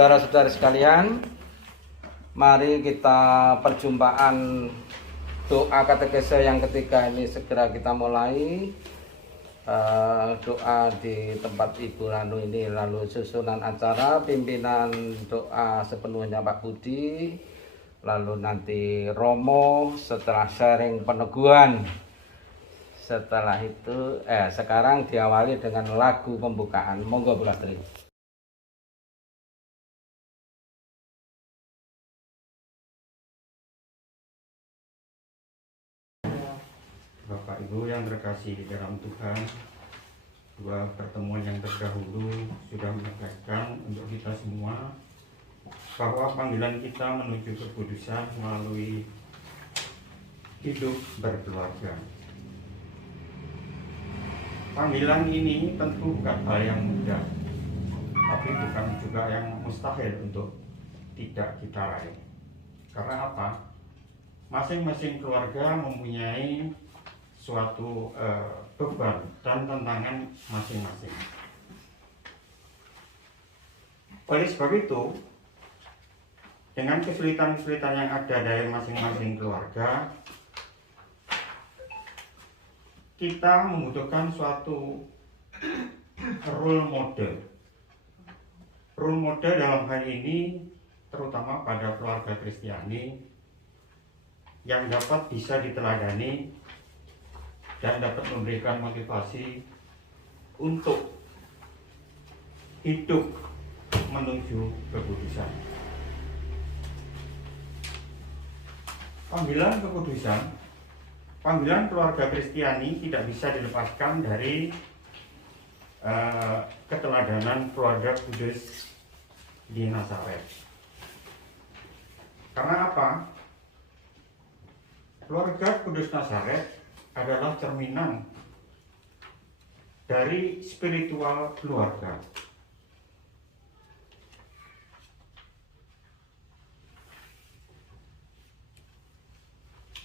Saudara-saudara sekalian, mari kita perjumpaan doa katekese yang ketiga ini segera kita mulai. Doa di tempat Ibu Ranu ini, lalu susunan acara pimpinan doa sepenuhnya Pak Budi, lalu nanti Romo setelah sharing peneguhan. Setelah itu sekarang diawali dengan lagu pembukaan. Monggo Bu Ratri. Bapak Ibu yang terkasih di dalam Tuhan, dua pertemuan yang terdahulu sudah menegaskan untuk kita semua bahwa panggilan kita menuju kekudusan melalui hidup berkeluarga. Panggilan ini tentu bukan hal yang mudah, tapi bukan juga yang mustahil untuk tidak kita raih. Karena apa? Masing-masing keluarga mempunyai suatu beban dan tantangan masing-masing. Oleh sebab itu, dengan kesulitan-kesulitan yang ada dari masing-masing keluarga, kita membutuhkan suatu role model. Role model dalam hal ini terutama pada keluarga Kristiani yang dapat bisa diteladani dan dapat memberikan motivasi untuk hidup menuju kekudusan. Panggilan kekudusan, panggilan keluarga Kristiani tidak bisa dilepaskan dari keteladanan keluarga kudus di Nazaret. Karena apa? Keluarga kudus Nazaret adalah cerminan dari spiritual keluarga.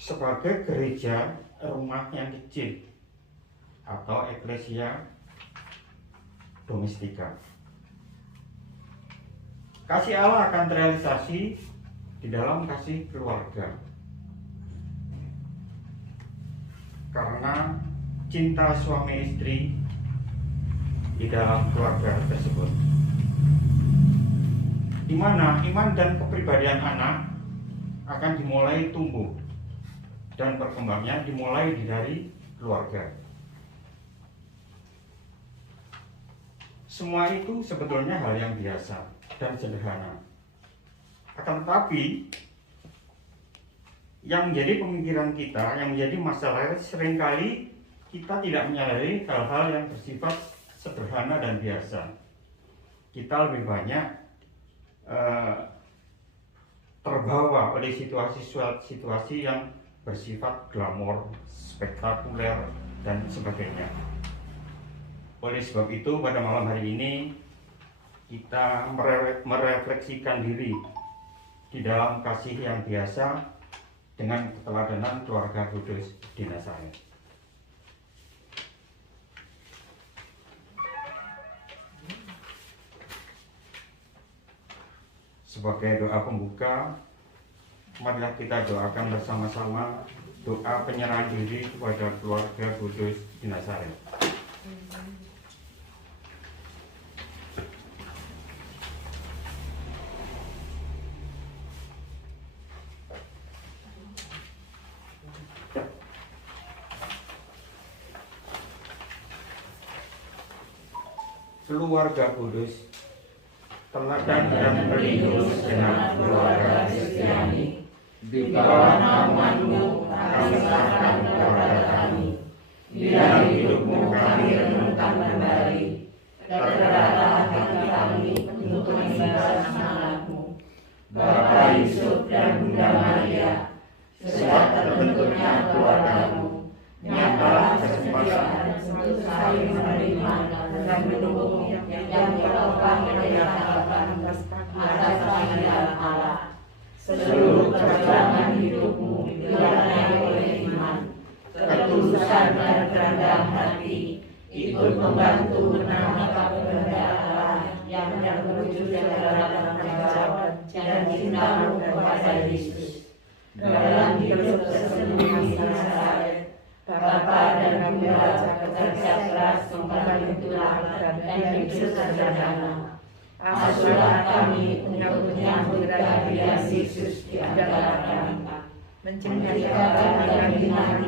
Sebagai gereja rumah yang kecil atau eklesia domestika, kasih Allah akan terrealisasi di dalam kasih keluarga. Karena cinta suami istri di dalam keluarga tersebut, di mana iman dan kepribadian anak akan dimulai tumbuh dan berkembangnya dimulai dari keluarga. Semua itu sebetulnya hal yang biasa dan sederhana. Akan tetapi yang menjadi pemikiran kita, yang menjadi masalah, seringkali kita tidak menyadari hal-hal yang bersifat sederhana dan biasa. Kita lebih banyak terbawa oleh situasi-situasi yang bersifat glamor, spektakuler, dan sebagainya. Oleh sebab itu, pada malam hari ini kita merefleksikan diri di dalam kasih yang biasa dengan keteladanan keluarga kudus di Nazaret. Sebagai doa pembuka, marilah kita doakan bersama-sama doa penyerahan diri kepada keluarga kudus di Nazaret. Keluarga kudus, teladan dan pelindung segenap keluarga Kristiani, di bawah naungan-Mu kami serahkan kepada kami. Biar hidupmu kami renungkan kembali, tergeraklah hati kami untuk membalas semangat-Mu. Bapa Yusuf dan Bunda Maria, sejak terbentuknya keluarga-Mu, nyatalah kesempatan untuk saling menerima dan mendukung yang melakukan harapan atas panggilan Allah. Seluruh perjuangan hidupmu diwarnai oleh iman, ketulusan dan kerendahan hati, ikut membantu menangkap kebenaran yang berwujud dalam tanggung dan cintamu kepada Yesus. Dalam hidup sesungguhnya Nazaret, Bapa dan Ibu Raja bekerja keras membangun tulang dan hidup sederhana. Asuhlah kami untuk menyambut kehadiran Yesus di antara kami, menciptakan dengan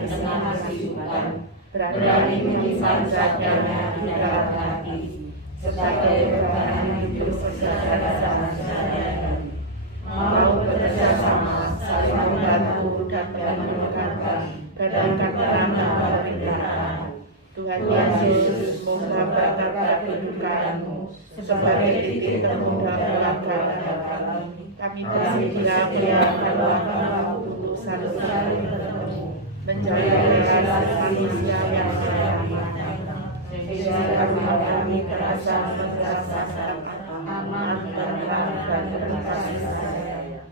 kehidupan, berani menyimpan zadanya di dalam hati, sebagai berbahan hidup bersama kami. Mau bekerjasama, saling membantu dan menguatkan kedangkan nama kebenaran. Tuhan Yesus memberkati kehidupanmu sebagai titik temu dalam kami. Kami bersedia melakukan urusan saling bertemu, menjaga relasi manusia yang sempurna, sehingga kami terasa merasakan aman, tenang, dan terkasih sayang.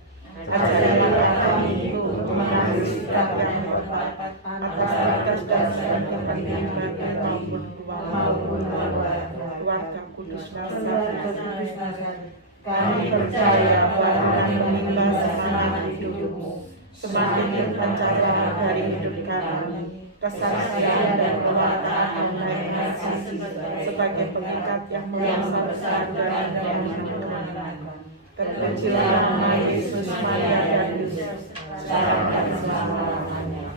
Ajarilah kami untuk mengambil sikap yang tepat atas tugas dan kepentingan maupun keluarga kudus Nazaret. Kami percaya bahwa menimba semangat hidupmu semakin terpancarlah dari hidup kami, kesaksian dan pewartaan mengenai kasih sebagai pengikat yang merasa besar dan menyenangkan. Terpujilah nama Yesus, Maria dan Yusuf, sekarang dan selama-lamanya.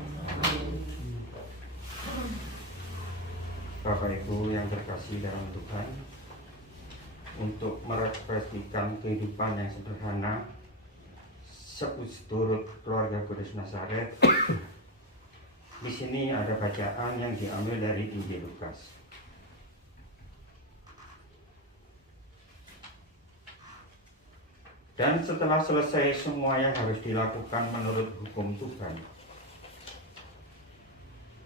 Bapak Ibu yang terkasih dalam Tuhan, untuk merepresentasikan kehidupan yang sederhana seturut keluarga Kudus Nazaret, di sini ada bacaan yang diambil dari Injil Lukas. Dan setelah selesai semua yang harus dilakukan menurut hukum Tuhan,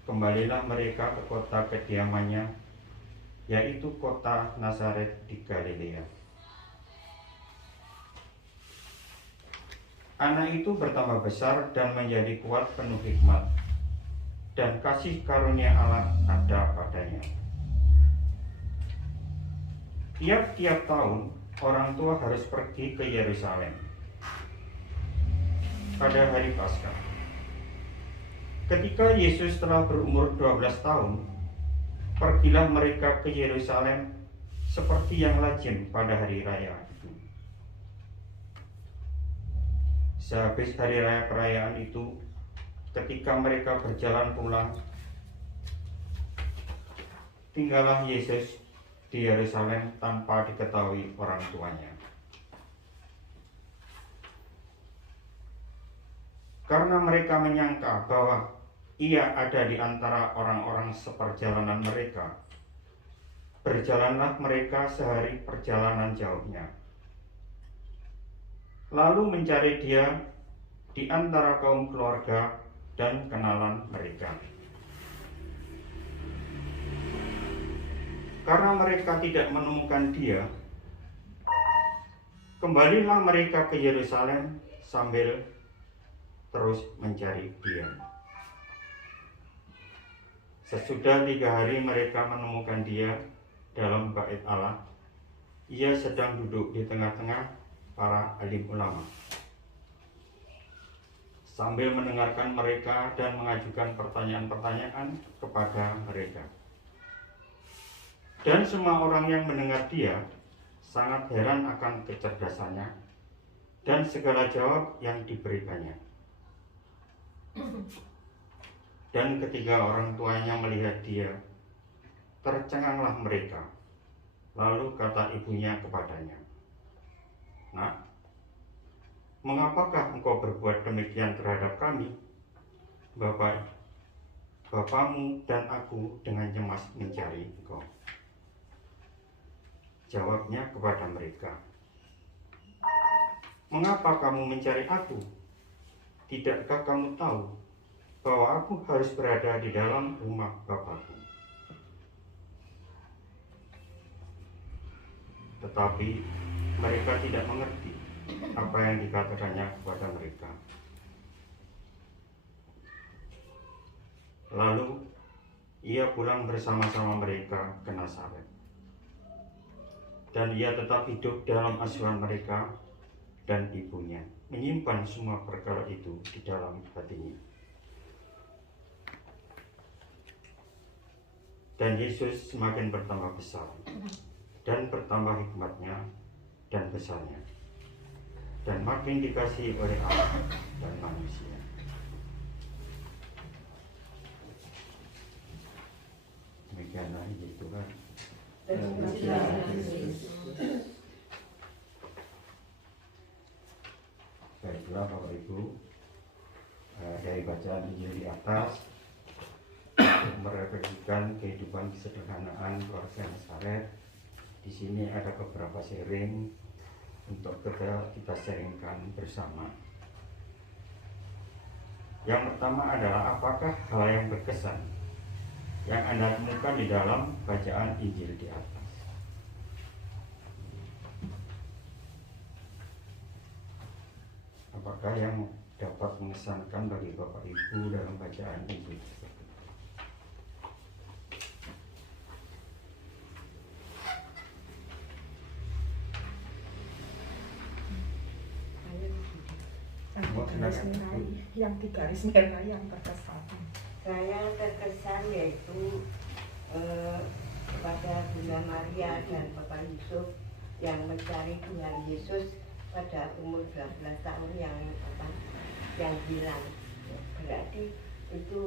kembalilah mereka ke kota kediamannya, yaitu kota Nazaret di Galilea. Anak itu bertambah besar dan menjadi kuat, penuh hikmat, dan kasih karunia Allah ada padanya. Tiap-tiap tahun orang tua harus pergi ke Yerusalem pada hari Paskah. Ketika Yesus telah berumur 12 tahun, pergilah mereka ke Yerusalem seperti yang lazim pada hari raya itu. Sehabis hari raya perayaan itu, ketika mereka berjalan pulang, tinggallah Yesus di Yerusalem tanpa diketahui orang tuanya. Karena mereka menyangka bahwa ia ada di antara orang-orang seperjalanan mereka, berjalanlah mereka sehari perjalanan jauhnya, lalu mencari dia di antara kaum keluarga dan kenalan mereka. Karena mereka tidak menemukan dia, kembalilah mereka ke Yerusalem sambil terus mencari dia. Sesudah 3 hari mereka menemukan dia dalam bait Allah. Ia sedang duduk di tengah-tengah para alim ulama, sambil mendengarkan mereka dan mengajukan pertanyaan-pertanyaan kepada mereka. Dan semua orang yang mendengar dia sangat heran akan kecerdasannya dan segala jawab yang diberikannya. Dan ketika orang tuanya melihat dia, tercenganglah mereka. Lalu kata ibunya kepadanya, "Nak, mengapakah engkau berbuat demikian terhadap kami? Bapamu dan aku dengan cemas mencari engkau." Jawabnya kepada mereka, "Mengapa kamu mencari aku? Tidakkah kamu tahu bahwa aku harus berada di dalam rumah Bapakku?" Tetapi mereka tidak mengerti apa yang dikatakannya kepada mereka. Lalu ia pulang bersama-sama mereka ke Nazaret. Dan ia tetap hidup dalam asuhan mereka, dan ibunya menyimpan semua perkara itu di dalam hatinya. Dan Yesus semakin bertambah besar, dan bertambah hikmatnya dan besarnya, dan makin dikasihi oleh Allah dan manusia. Demikianlah Injil Tuhan. Baiklah Bapak Ibu, dari bacaan Injil di atas merefleksikan kehidupan kesederhanaan keluarga Nazaret. Di sini ada beberapa sharing untuk kita sharingkan bersama. Yang pertama adalah apakah hal yang berkesan yang Anda temukan di dalam bacaan Injil di atas? Apakah yang dapat mengesankan bagi Bapak Ibu dalam bacaan Injil tersebut? Yang di garis merah yang terkesan. Saya terkesan yaitu kepada Bunda Maria dan Bapak Yusuf yang mencari Tuhan Yesus pada umur 12 tahun yang hilang. Berarti itu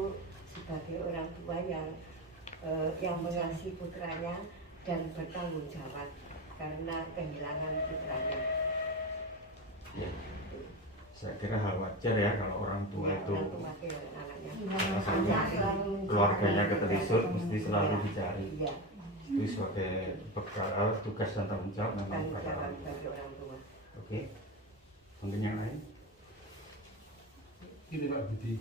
sebagai orang tua yang mengasihi putranya dan bertanggung jawab karena kehilangan putranya. Ya, saya kira hal wajar ya kalau orang tua itu keluarganya ketelisur mesti selalu dicari. Itu sebagai bekal tugas dan tanggung jawab memang pada orang tua. Oke, mungkin yang lain? Ini Pak Budi,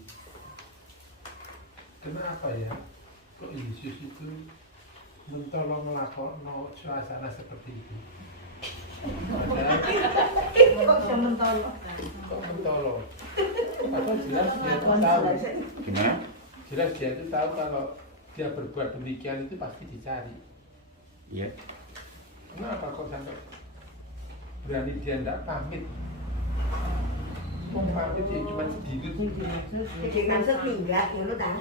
kenapa ya kok Yesus itu mentolong melakoni suasana seperti itu? Padahal Kok bisa mentolong? Padahal jelas dia itu tahu. Gimana? Jelas dia itu tahu kalau dia berbuat demikian itu pasti dicari. Iya. Kenapa kok sampai berani dia tidak pamit? Kok pamit ya cuma sedikit. Jadi maksud minggat, ngono ta?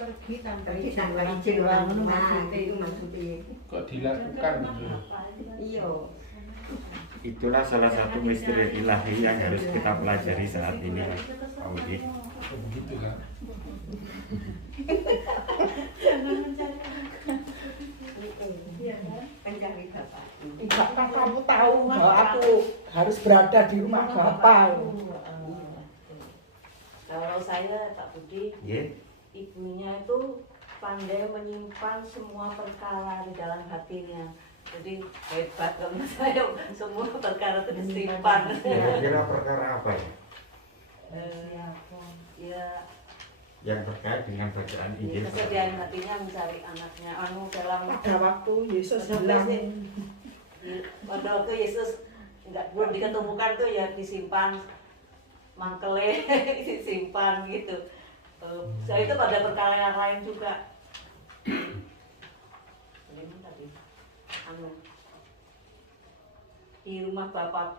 Pergi tanpa izin orang rumah, itu maksudnya. Kok dilakukan gitu? Iya. Itulah salah satu misteri ilahi yang harus kita pelajari saat ini, Pak Budi. Begitu kan? Pencari Bapak. Bapak kamu tahu bahwa aku harus berada di rumah Bapak. Kalau saya Pak Budi, ibunya itu pandai menyimpan semua perkara di dalam hatinya. Jadi hebat karena saya semua perkara itu disimpan. Kira-kira perkara apa ya? Ya Yang terkait dengan bacaan Injil. kesediaan hatinya mencari anaknya. Dalam Pada waktu Yesus pada bilang, pada waktu Yesus belum diketemukan tuh ya disimpan mangkele disimpan gitu. Saya itu pada perkara yang lain juga. Di rumah bapak,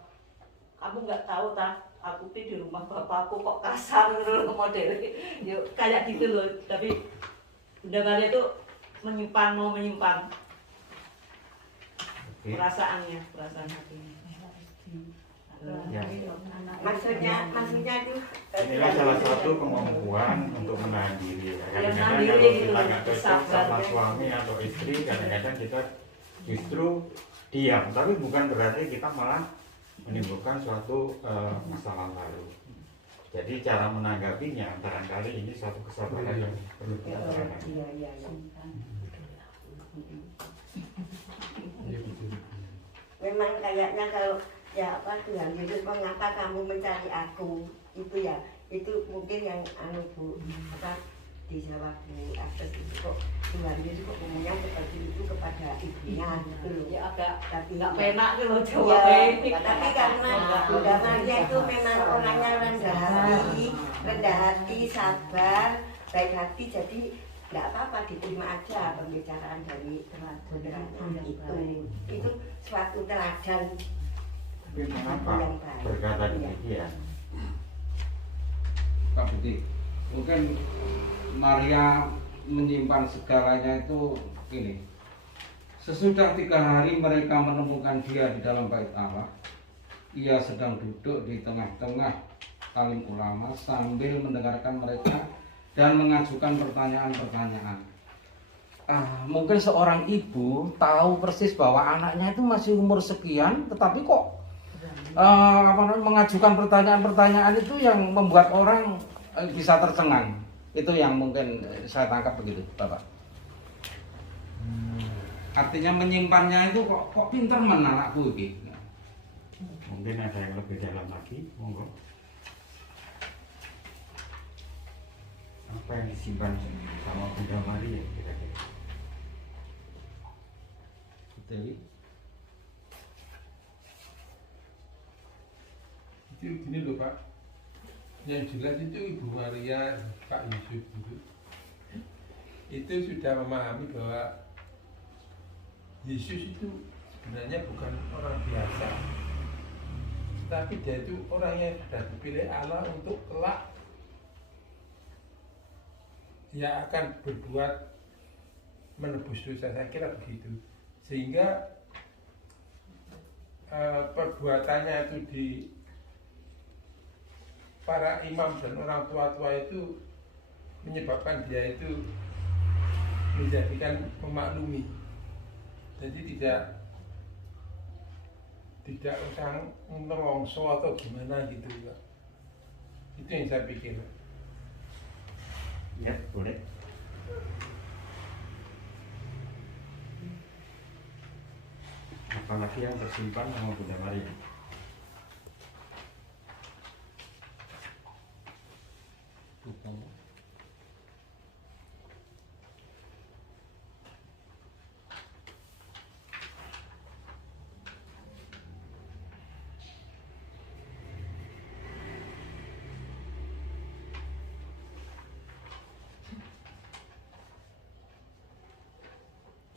kamu nggak tahu tak? Aku di rumah bapakku kok kasar gitu modelnya. Yuk kayak gitu loh. Tapi Bunda Maria itu mau menyimpan perasaannya, perasaan hatinya. Ya. Maksudnya itu Inilah salah satu kemampuan untuk menahan diri. Kadang-kadang menahan diri kalau gitu, kita nggak cocok sama sabar. suami atau istri, kadang-kadang kita justru diam. Tapi bukan berarti kita malah menimbulkan suatu masalah lalu. Jadi cara menanggapinya barangkali ini suatu kesabaran yang perlu kita terapkan. Iya. Ya betul. Memang kayaknya kalau Tuhan Yesus, mengapa kamu mencari aku, itu ya, itu mungkin yang Bu dijawab Bu Agnes itu kok Tuhan Yesus kok ngomongnya seperti itu kepada ibunya gitu loh. Ya agak Tapi nggak penak gitu loh ya, jawabnya. tapi karena Bunda Maria itu memang orangnya rendah hati, sabar, baik hati, jadi nggak apa-apa diterima aja pembicaraan dari Bunda Maria itu suatu teladan Tapi kenapa yang baik. berkata Iya. demikian? Pak Budi, mungkin Maria menyimpan segalanya itu gini. Sesudah 3 hari mereka menemukan dia di dalam bait Allah. Ia sedang duduk di tengah-tengah kalim ulama sambil mendengarkan mereka dan mengajukan pertanyaan-pertanyaan. Mungkin seorang ibu tahu persis bahwa anaknya itu masih umur sekian, tetapi kok mengajukan pertanyaan-pertanyaan itu yang membuat orang bisa tercengang. Itu yang mungkin saya tangkap begitu, Bapak. Artinya menyimpannya itu kok pinter anakku ini. Mungkin ada yang lebih dalam lagi, monggo. Apa yang disimpan sama Bunda Maria kira-kira? Dewi. Itu gini loh Pak, yang jelas itu Ibu Maria, Pak Yusuf itu sudah memahami bahwa Yesus itu sebenarnya bukan orang biasa, tapi dia itu orang yang sudah dipilih Allah untuk kelak dia akan berbuat menebus dosa, saya kira begitu. Sehingga perbuatannya itu di para imam dan orang tua-tua itu menyebabkan dia itu menjadikan memaklumi. Jadi tidak usah nelongso atau gimana gitu Pak. Itu yang saya pikir. Ya, boleh. Apalagi yang tersimpan sama Bunda Maria? Bukan.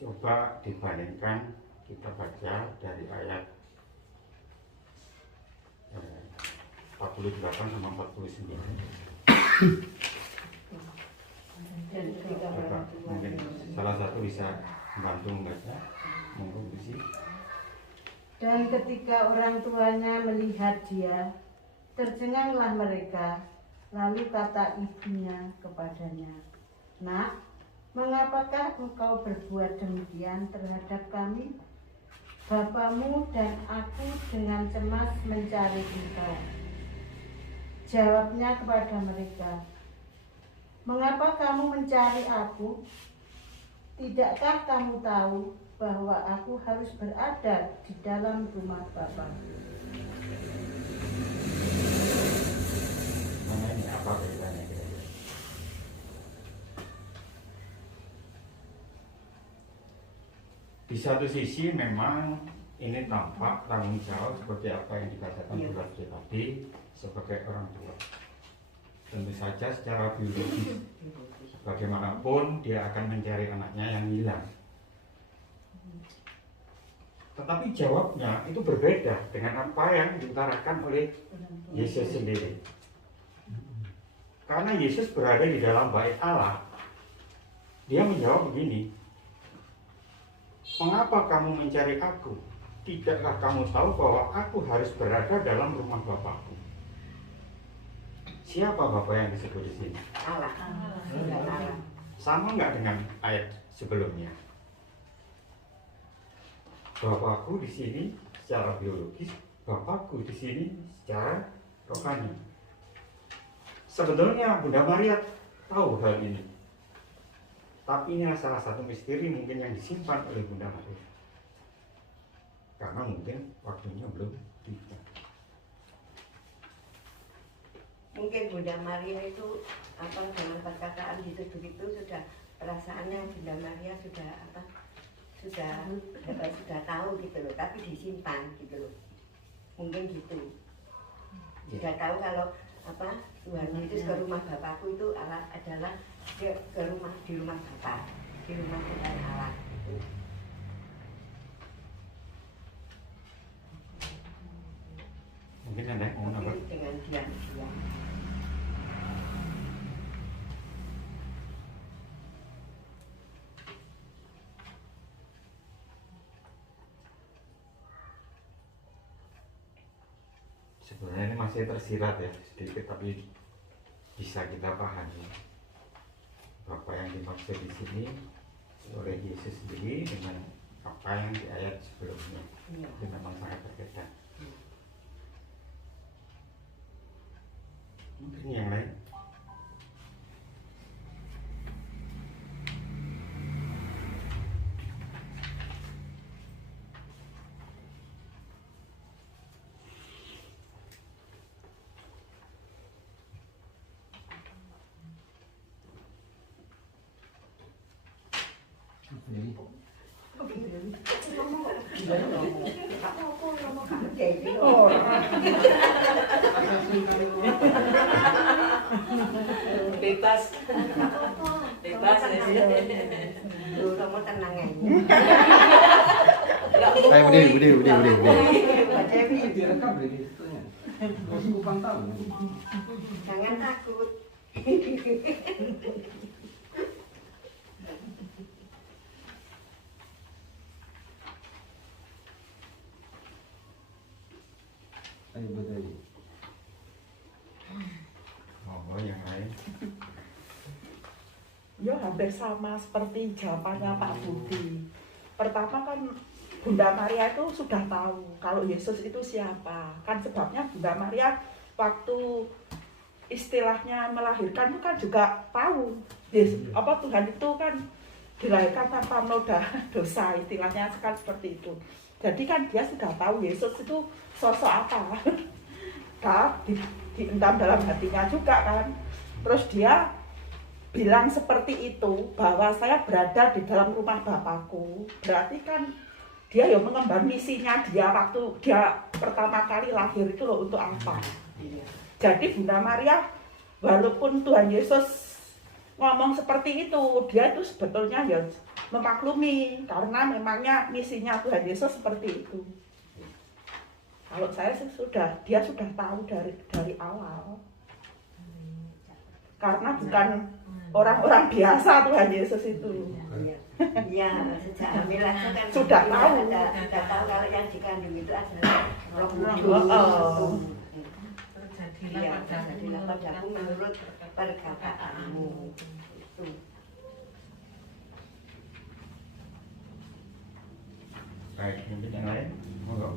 Coba dibandingkan kita baca dari ayat 48 sama 49. Dan ketika Coba orang tua mungkin salah satu bisa membantu membaca. Monggo Bu Si. Dan ketika orang tuanya melihat dia, tercenganglah mereka. Lalu kata ibunya kepadanya, "Nak, mengapakah engkau berbuat demikian terhadap kami? Bapamu dan aku dengan cemas mencari engkau." Jawabnya kepada mereka, "Mengapa kamu mencari aku? Tidakkah kamu tahu bahwa aku harus berada di dalam rumah Bapa?" Mana ini apa kaitannya kira-kira? Di satu sisi memang ini tampak tanggung jawab seperti apa yang dikatakan Bu Raffi tadi sebagai orang tua. Tentu saja secara biologis bagaimanapun dia akan mencari anaknya yang hilang. Tetapi jawabnya itu berbeda dengan apa yang diutarakan oleh Yesus sendiri. Karena Yesus berada di dalam bait Allah, dia menjawab begini, "Mengapa kamu mencari aku? Tidakkah kamu tahu bahwa aku harus berada dalam rumah Bapakku?" Siapa Bapak yang disebut di sini? Allah. Allah. Sama nggak dengan ayat sebelumnya? Bapakku di sini secara biologis, Bapakku di sini secara rohani. Sebetulnya Bunda Maria tahu hal ini. Tapi ini salah satu misteri mungkin yang disimpan oleh Bunda Maria. Karena mungkin waktunya belum tiba. mungkin Bunda Maria itu dengan perkataan gitu sudah perasaannya Bunda Maria sudah tahu gitu loh, tapi disimpan gitu loh, mungkin gitu. Sudah tahu kalau Tuhan Yesus ke rumah Bapakku itu adalah di rumah Bapa, di rumah Tuhan Allah. Mungkin ada yang mau nambah? Mungkin dengan diam-diam. Sebenarnya ini masih tersirat ya sedikit, tapi bisa kita pahami apa yang dimaksud di sini oleh Yesus sendiri dengan apa yang di ayat sebelumnya. Itu memang sangat berbeda. Mungkin yang lain. Bebas. Bebas ya. Kamu tenang aja. Ayo Budi. Direkam dari situnya. Bosku pantau. Jangan takut. Ayo Budi. Oh, yang lain. Ya hampir sama seperti jawabannya Pak Budi. Pertama kan Bunda Maria itu sudah tahu kalau Yesus itu siapa. Kan sebabnya Bunda Maria waktu istilahnya melahirkan itu kan juga tahu Tuhan itu kan dilahirkan tanpa noda dosa, istilahnya kan seperti itu. Jadi kan dia sudah tahu Yesus itu sosok apa. Diendam dalam hatinya juga kan. Terus dia bilang seperti itu, bahwa saya berada di dalam rumah Bapakku. Berarti kan dia ya mengemban misinya dia waktu dia pertama kali lahir itu loh, untuk apa. Jadi Bunda Maria walaupun Tuhan Yesus ngomong seperti itu, dia itu sebetulnya ya memaklumi, karena memangnya misinya Tuhan Yesus seperti itu. Kalau saya dia sudah tahu dari awal. Karena bukan orang-orang biasa Tuhan Yesus itu. Iya, sejak hamil aja kan Sudah tahu. Sudah tahu kalau yang dikandung itu adalah Roh Kudus. Terjadilah padaku menurut perkataanmu. Itu. Baik, mungkin yang lain. Monggo.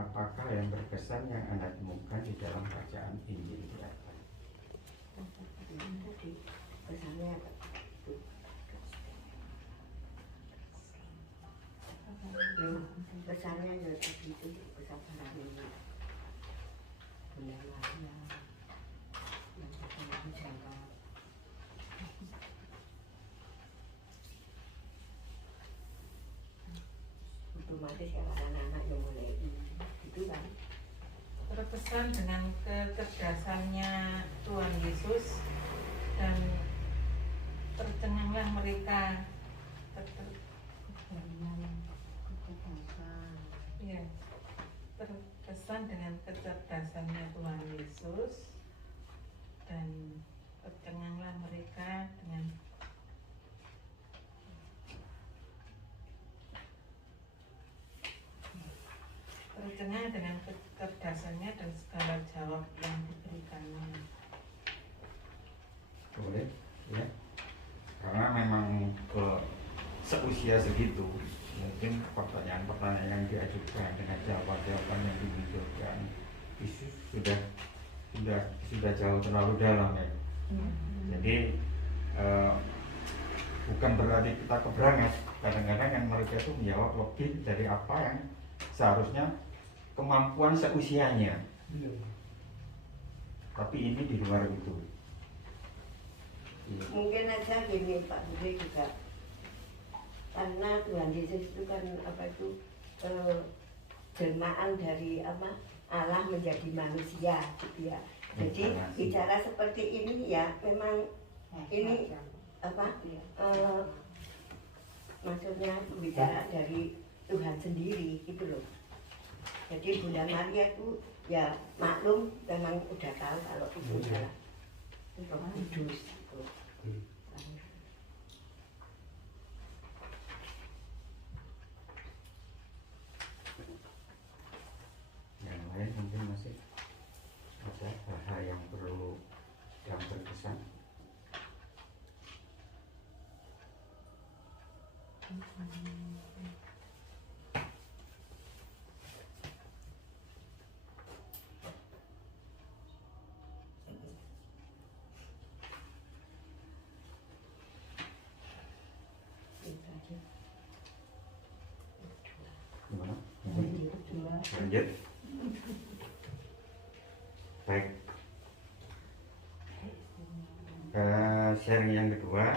Apakah yang berkesan yang Anda temukan di dalam bacaan Injil di atas? Tadi pesannya pesannya ya begitu, kesabaran ini. Benar Maria yang bertanggung jawab. Otomatis kalau anak-anak yang mulai itu kan terkesan dengan kecerdasannya Tuhan Yesus, dan tercenganglah mereka ya, terkesan dengan kecerdasannya Tuhan Yesus, dan tercenganglah mereka dengan tercengang dengan kecerdasannya dan segala jawab yang diberikannya. Boleh, ya. Karena memang seusia segitu, mungkin pertanyaan-pertanyaan yang diajukan dengan jawaban-jawaban yang dimunculkan itu sudah jauh terlalu dalam ya. Jadi bukan berarti kita keberangan. Kadang-kadang yang mereka itu menjawab lebih dari apa yang seharusnya kemampuan seusianya. Tapi ini di luar itu. Iya. Mungkin aja gini Pak Budi juga, karena Tuhan Yesus itu kan apa itu jelmaan dari apa Allah menjadi manusia gitu ya. Jadi bicara seperti ini ya memang ini apa maksudnya bicara dari Tuhan sendiri gitu loh. Jadi Bunda Maria itu ya maklum memang udah tahu kalau itu adalah Roh Kudus gitu. Yang lain mungkin masih ada hal-hal yang perlu yang berkesan. Gimana? Lanjut. Baik. Sharing yang kedua,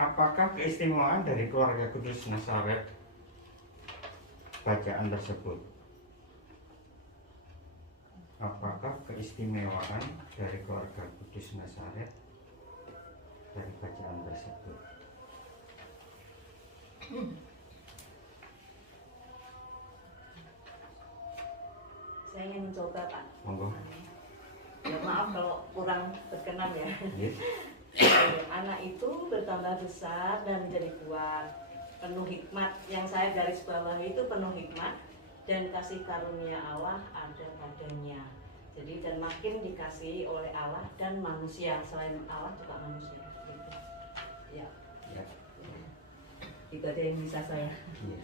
apakah keistimewaan dari keluarga Kudus Nazaret bacaan tersebut? Apakah keistimewaan dari keluarga Kudus Nazaret dari bacaan tersebut? Saya ingin mencoba Pak. Monggo. Ya, maaf kalau kurang berkenan ya. Yes. Anak itu bertambah besar dan menjadi kuat, penuh hikmat. Yang saya garis bawahi itu penuh hikmat dan kasih karunia Allah ada padanya. Jadi dan makin dikasihi oleh Allah dan manusia, selain Allah juga manusia. Gitu. Ya. Ya. Itu aja yang bisa saya. Iya.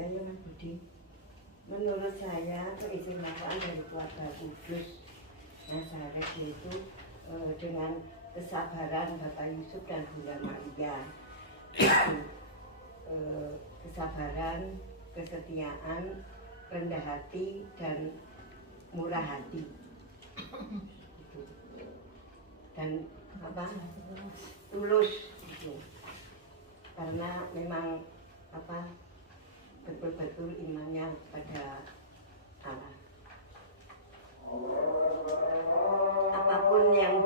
Ya, Mas Budi. Menurut saya keistimewaan dari keluarga Kudus Nazaret itu dengan kesabaran Bapak Yusuf dan Bunda Maria, kesabaran, kesetiaan, rendah hati dan murah hati, gitu. Dan apa tulus, gitu. Karena memang apa betul-betul imannya pada Allah. Apapun yang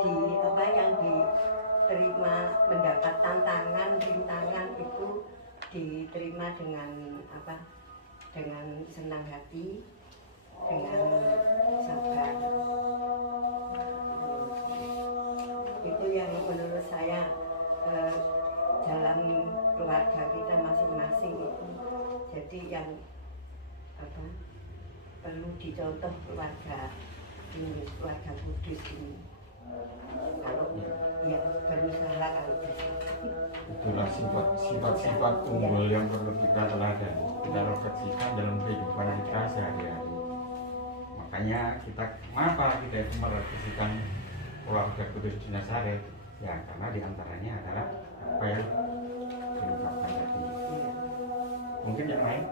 diterima, mendapat tantangan, rintangan itu diterima dengan apa? Dengan senang hati, dengan sabar. Itu yang menurut saya dalam keluarga kita masing-masing itu. Jadi yang apa perlu dicontoh keluarga ini, keluarga Kudus ini. Kalau ya berusaha kalau bisa. Itulah sifat-sifat unggul yang perlu kita teladan, kita refleksikan dalam kehidupan kita sehari-hari. Makanya mengapa kita itu merefleksikan keluarga Kudus di Nazaret? Ya karena diantaranya adalah apa yang diungkapkan tadi. Mungkin yang lain?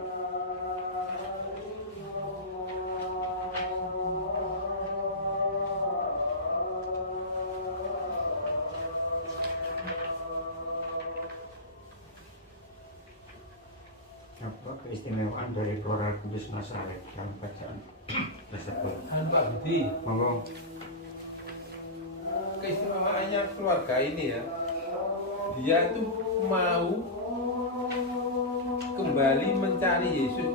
Apa keistimewaan dari keluarga Kudus Nazaret dalam bacaan tersebut? Pak Budi, Monggo. keistimewaannya keluarga ini ya, dia itu mau kembali mencari Yesus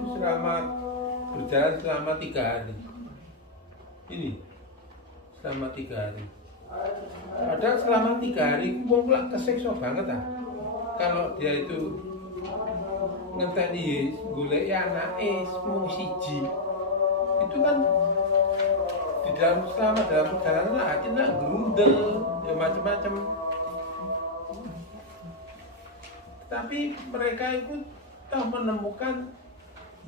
berjalan selama 3 hari. Ini selama 3 hari. Padahal selama 3 hari wong pula kesiksa banget ah. Kalau dia itu ngenteni Yesus golek anake mung siji. Itu kan di selama dalam perjalanan hati nak grundel ya macam-macam. Tapi mereka itu telah menemukan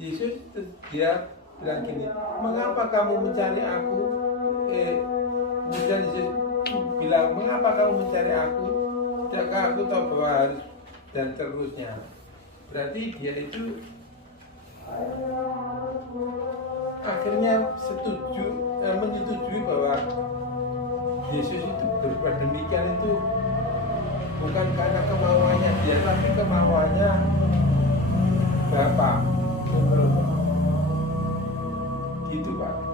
Yesus. Dia bilang gini, mengapa kamu mencari aku? kemudian Yesus bilang, mengapa kamu mencari aku? Tidakkah aku tahu bahwa harus dan terusnya. Berarti dia itu akhirnya menyetujui bahwa Yesus itu berbuat demikian itu bukan karena kemauannya dia, tapi kemauannya Bapa.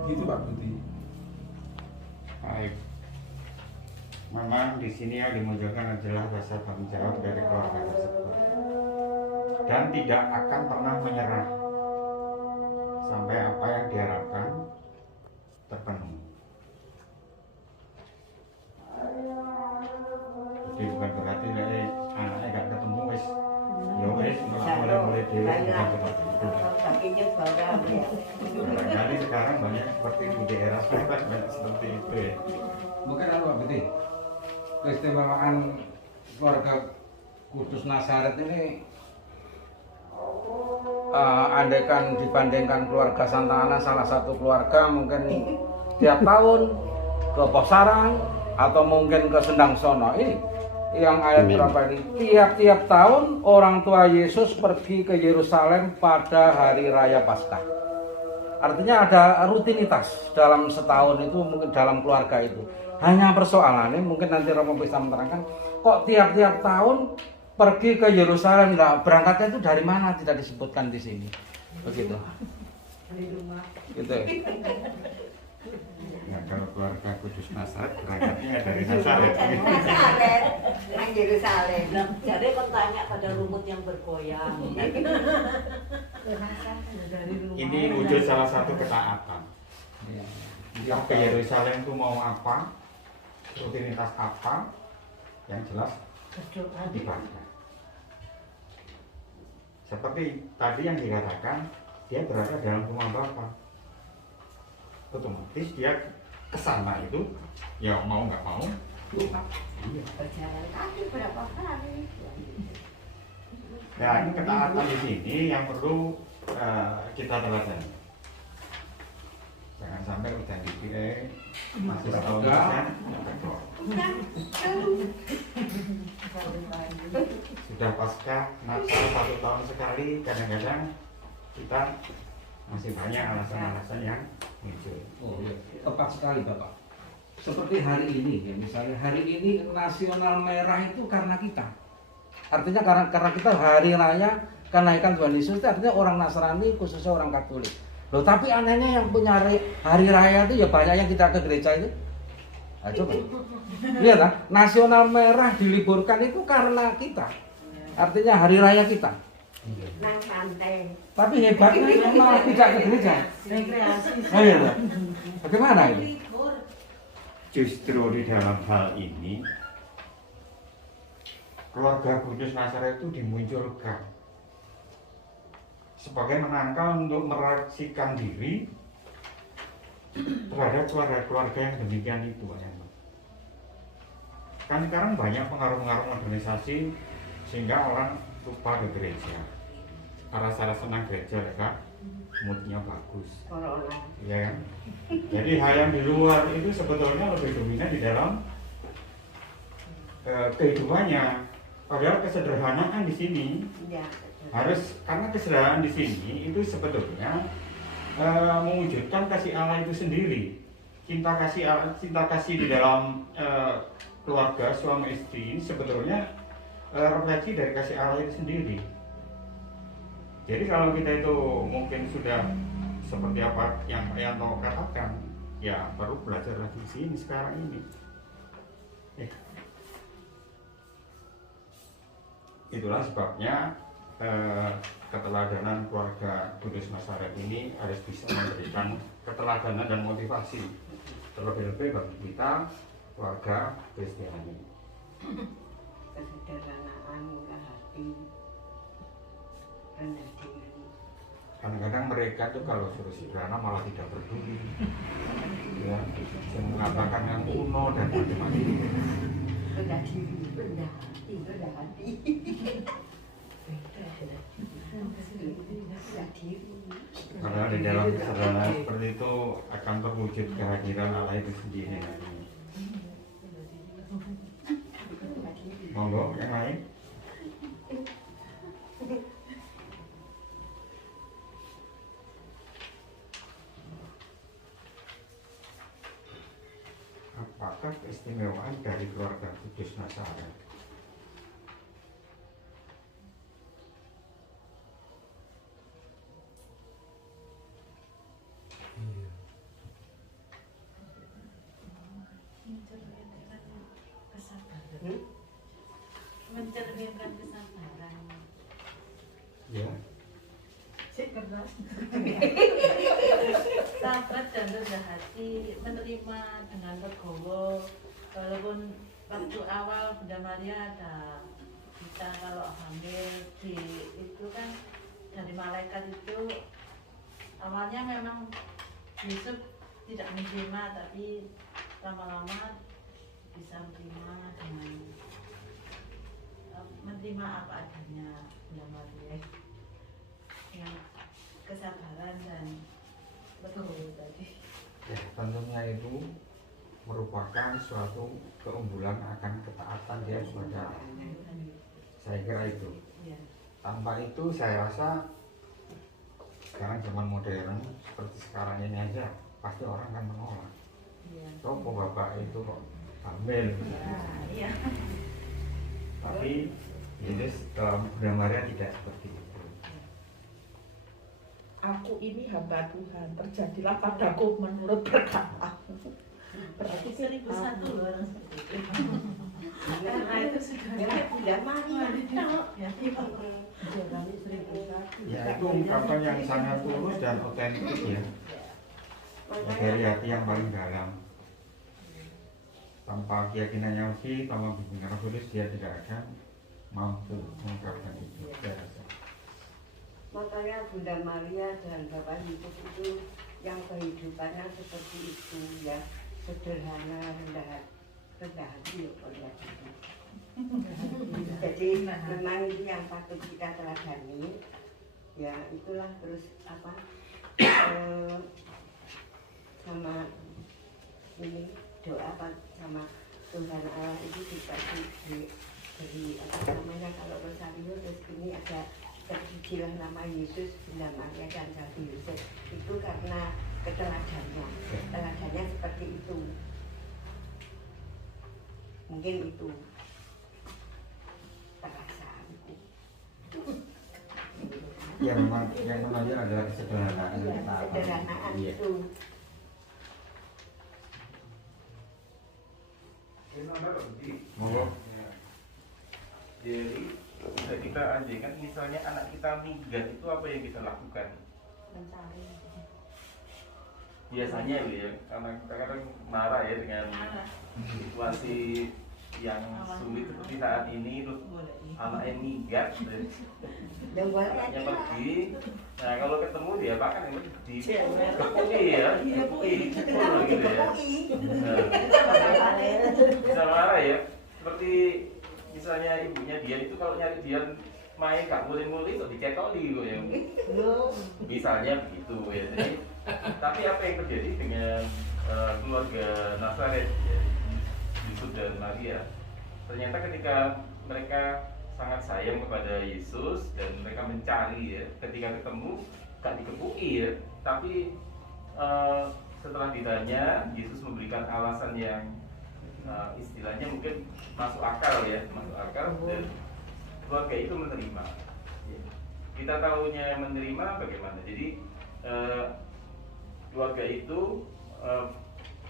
Gitu Pak Budi. Baik. Memang di sini yang dimunculkan adalah rasa tanggung jawab dari keluarga tersebut, dan tidak akan pernah menyerah sampai apa yang diharapkan terpenuhi. Jadi bukan berarti anaknya gak ketemu wis, ya wis mulai dewe bukan seperti itu. Kakinya barang ya. Barangkali sekarang banyak seperti itu di era sekarang banyak seperti itu ya. Mungkin Pak Budi, keistimewaan keluarga Kudus Nazaret ini andaikan dibandingkan keluarga Santa Ana, salah satu keluarga mungkin tiap tahun ke Posarang atau mungkin ke Sendang Sono. Ini yang ayat berapa ini? Tiap-tiap tahun orang tua Yesus pergi ke Yerusalem pada hari raya Paskah. Artinya ada rutinitas dalam setahun itu, mungkin dalam keluarga itu. Hanya persoalannya mungkin nanti Romo bisa menerangkan, kok tiap-tiap tahun pergi ke Yerusalem, nah, berangkatnya itu dari mana tidak disebutkan di sini. Begitu. Dari rumah. Gitu. Ya, kalau keluarga Kudus Nazaret berangkatnya dari Nazaret. Nazaret, nang Yerusalem. Nah, jadi kon tanya pada rumput yang bergoyang. Ini wujud salah satu ketaatan. Entah ke Yerusalem itu mau apa, rutinitas apa, yang jelas ibadah. Seperti tadi yang dikatakan, dia berada dalam rumah Bapa. Otomatis dia kesana itu, ya mau nggak mau, iya. Berjalan kaki berapa hari? Nah, ini ketaatan di sini yang perlu kita teladani. Jangan sampai udah dikira masih setahun kan? Sudah pasca Natal 1 tahun sekali, kadang-kadang kita masih banyak alasan-alasan yang muncul. Oh iya, tepat sekali Bapak. Seperti hari ini ya, misalnya hari ini nasional merah itu karena kita. Artinya karena kita hari raya kenaikan Tuhan Yesus itu artinya orang Nasrani khususnya orang Katolik. Loh, tapi anehnya yang punya hari raya itu ya banyak yang tidak ke gereja itu. Nah, coba. Lihat kan, nasional merah diliburkan itu karena kita. Artinya hari raya kita. Nang pantai. Tapi hebatnya itu malah tidak ke gereja. Oh iya, Pak. Bagaimana ini? Justru di dalam hal ini keluarga Kudus Nazaret itu dimunculkan sebagai menangkal untuk mereaksikan diri terhadap keluarga-keluarga yang demikian itu. Kan sekarang banyak pengaruh-pengaruh modernisasi sehingga orang lupa ke gereja. Rasa-rasa senang gereja ya Kak, moodnya bagus. Corona. Ya kan? Jadi hal yang di luar itu sebetulnya lebih dominan di dalam kehidupannya. Padahal kesederhanaan di sini Ya. harus, karena kesederhanaan di sini itu sebetulnya mewujudkan kasih Allah itu sendiri. Cinta kasih di dalam keluarga suami istri ini sebetulnya refleksi dari kasih Allah itu sendiri. Jadi kalau kita itu mungkin sudah seperti apa yang Pak Yanto katakan, ya baru belajar lagi di sini sekarang ini. Itulah sebabnya keteladanan keluarga Kudus Nazaret ini harus bisa memberikan keteladanan dan motivasi terlebih-lebih bagi kita keluarga Kristiani. Kesederhanaan, murah hati, rendah diri. Kadang-kadang mereka tuh kalau suruh sederhana malah tidak peduli, ya, yang mengatakan yang kuno dan macam-macam. Rendah diri, rendah hati, rendah hati. Rendah diri. Karena di dalam kesederhanaan seperti itu akan terwujud kehadiran Allah itu sendiri nantinya. Monggo yang lain. Apakah keistimewaan dari keluarga Kudus Nazaret? Mencerminkan kesabaran. Ya. Sabar dan rendah hati, menerima dengan legowo. Walaupun waktu awal Bunda Maria ada kita kalau hamil di itu kan dari malaikat itu awalnya memang Yusuf tidak menerima, tapi lama-lama bisa menerima dengan menerima apa adanya Bunda Maria dengan kesabaran dan legowo tadi. Ya, tentunya itu merupakan suatu keunggulan akan ketaatan dia kepada Allah. Saya kira itu. Ya. Tanpa itu saya rasa sekarang zaman modern seperti sekarang ini aja pasti orang akan menolak. Ya. Sopo bapak itu kok hamil. Iya. Tapi Yesus Bunda Maria tidak seperti itu. Aku ini hamba Tuhan, terjadilah padaku menurut perkataanmu. Berarti 1001 loh orang seperti itu. Karena itu sudah Bunda Maria. Ya. Ya itu ungkapan yang sangat tulus dan otentik ya. Dari hati yang paling dalam. Tanpa keyakinan Yahudi, tanpa bimbingan Roh Kudus dia tidak akan mampu mengungkapkan itu. Saya rasa. Makanya Bunda Maria dan Bapak Yesus itu yang kehidupannya seperti itu ya, sederhana, rendah hati ya, jadi memang itu yang patut kita teladani ya. Itulah terus apa sama ini doa sama Tuhan Allah itu juga diberi apa namanya, kalau rosario terus ini ada terpujilah nama Yesus, Bunda Maria dan Santi Yosef. Itu karena teladannya seperti itu. Mungkin itu perasaanku. Ya memang yang menonjol adalah kesederhanaan. Iya, kesederhanaan Iya. itu. Monggo. Jadi bisa kita anjingkan misalnya anak kita minggat itu apa yang kita lakukan? Mencari. Biasanya ya, karena kita kadang marah ya dengan situasi yang sulit seperti saat ini, terus anaknya minggat dan anaknya pergi. Nah kalau ketemu dia apa kan yang di kepui ya, kepui gitu ya. Nah, bisa marah ya, seperti misalnya ibunya dia itu kalau nyari dia main gak mulai-mulai kok dicekoli gitu ya. Misalnya begitu ya. Jadi tapi apa yang terjadi dengan keluarga Nazaret ya, Yusuf dan Maria, ternyata ketika mereka sangat sayang kepada Yesus dan mereka mencari ya, ketika ketemu gak dikepui ya, tapi setelah ditanya Yesus memberikan alasan yang istilahnya mungkin masuk akal ya, masuk akal, dan keluarga itu menerima. Kita tahunya menerima bagaimana? Jadi keluarga itu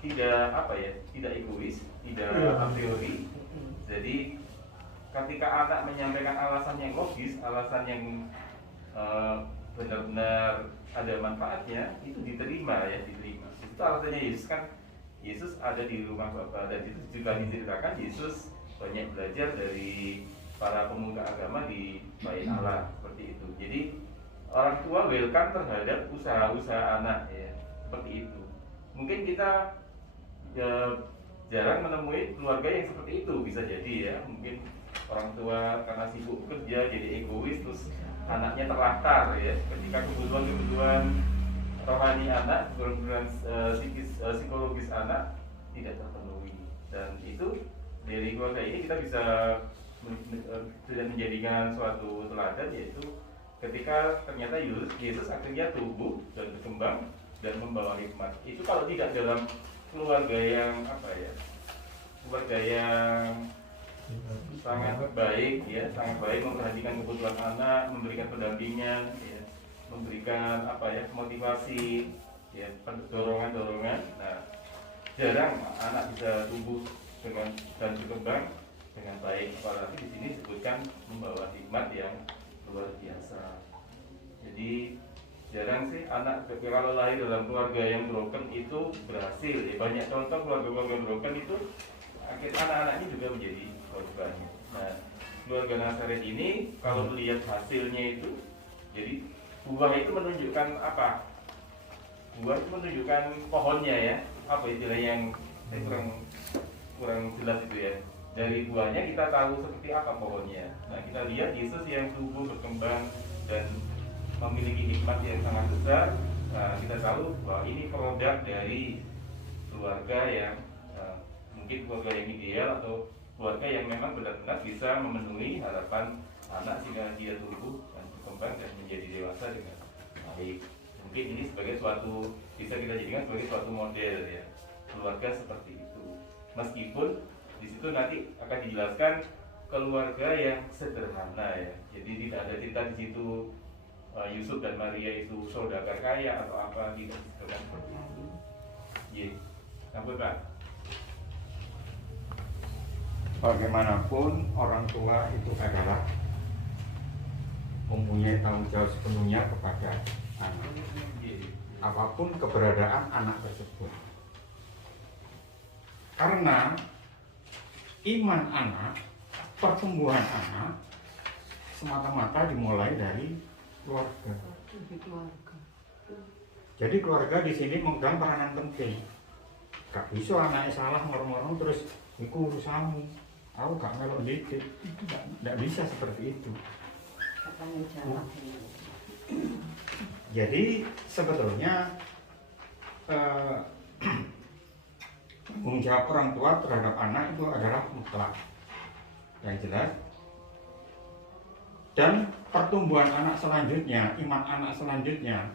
tidak apa ya, tidak egois, tidak a priori. Jadi ketika anak menyampaikan alasan yang logis, alasan yang benar-benar ada manfaatnya, itu diterima ya, diterima. Itu alasannya Yesus kan. Yesus ada di rumah Bapa, dan itu juga diceritakan Yesus banyak belajar dari para pemuka agama di Bait Allah seperti itu. Jadi orang tua welcome terhadap usaha-usaha anak ya, seperti itu. Mungkin kita ya, jarang menemui keluarga yang seperti itu, bisa jadi ya. Mungkin orang tua karena sibuk kerja jadi egois, terus anaknya terlantar ya. Ketika kebutuhan rohani anak, kebutuhan psikologis anak tidak terpenuhi. Dan itu dari keluarga ini kita bisa menjadikan suatu teladan, yaitu ketika ternyata Yesus akhirnya tumbuh dan berkembang dan membawa hikmat. Itu kalau tidak dalam keluarga yang keluarga yang sangat baik, ya, sangat baik memperhatikan kebutuhan anak, memberikan pendampingan, ya, memberikan motivasi, ya, dorongan. Nah, jarang anak bisa tumbuh dan berkembang dengan baik. Apalagi di sini disebutkan membawa hikmat yang luar biasa. Jadi jarang sih anak kalau lahir dalam keluarga yang broken itu berhasil. Ya, banyak contoh keluarga-keluarga broken itu akhirnya anak-anaknya juga menjadi korban. Nah, keluarga Nazaret ini kalau melihat hasilnya itu, jadi buah itu menunjukkan apa? Buah itu menunjukkan pohonnya, ya. Apa istilah yang kurang jelas itu, ya. Dari buahnya kita tahu seperti apa pohonnya. Nah, kita lihat Yesus yang tumbuh berkembang dan memiliki hikmat yang sangat besar. Nah, kita tahu bahwa ini produk dari keluarga yang mungkin keluarga yang ideal atau keluarga yang memang benar-benar bisa memenuhi harapan anak sehingga dia tumbuh dan berkembang dan menjadi dewasa dengan baik. Mungkin ini sebagai suatu, bisa kita jadikan sebagai suatu model, ya, keluarga seperti itu. Meskipun di situ nanti akan dijelaskan keluarga yang sederhana, ya. Jadi tidak ada cerita di situ Yusuf dan Maria itu saudagar kaya atau apa, tidak disebutkan seperti itu. Iya, sampai Pak. Bagaimanapun orang tua itu adalah mempunyai tanggung jawab sepenuhnya kepada anak, apapun keberadaan anak tersebut. Karena iman anak, pertumbuhan anak semata-mata dimulai dari keluarga. Jadi keluarga di sini memegang peranan penting. Gak bisa anaknya salah ngorong-ngorong terus iku urusanmu, aku gak melok didik. Tidak bisa seperti itu. Jadi sebetulnya tanggung jawab orang tua terhadap anak itu adalah mutlak, yang jelas. Dan pertumbuhan anak selanjutnya, iman anak selanjutnya,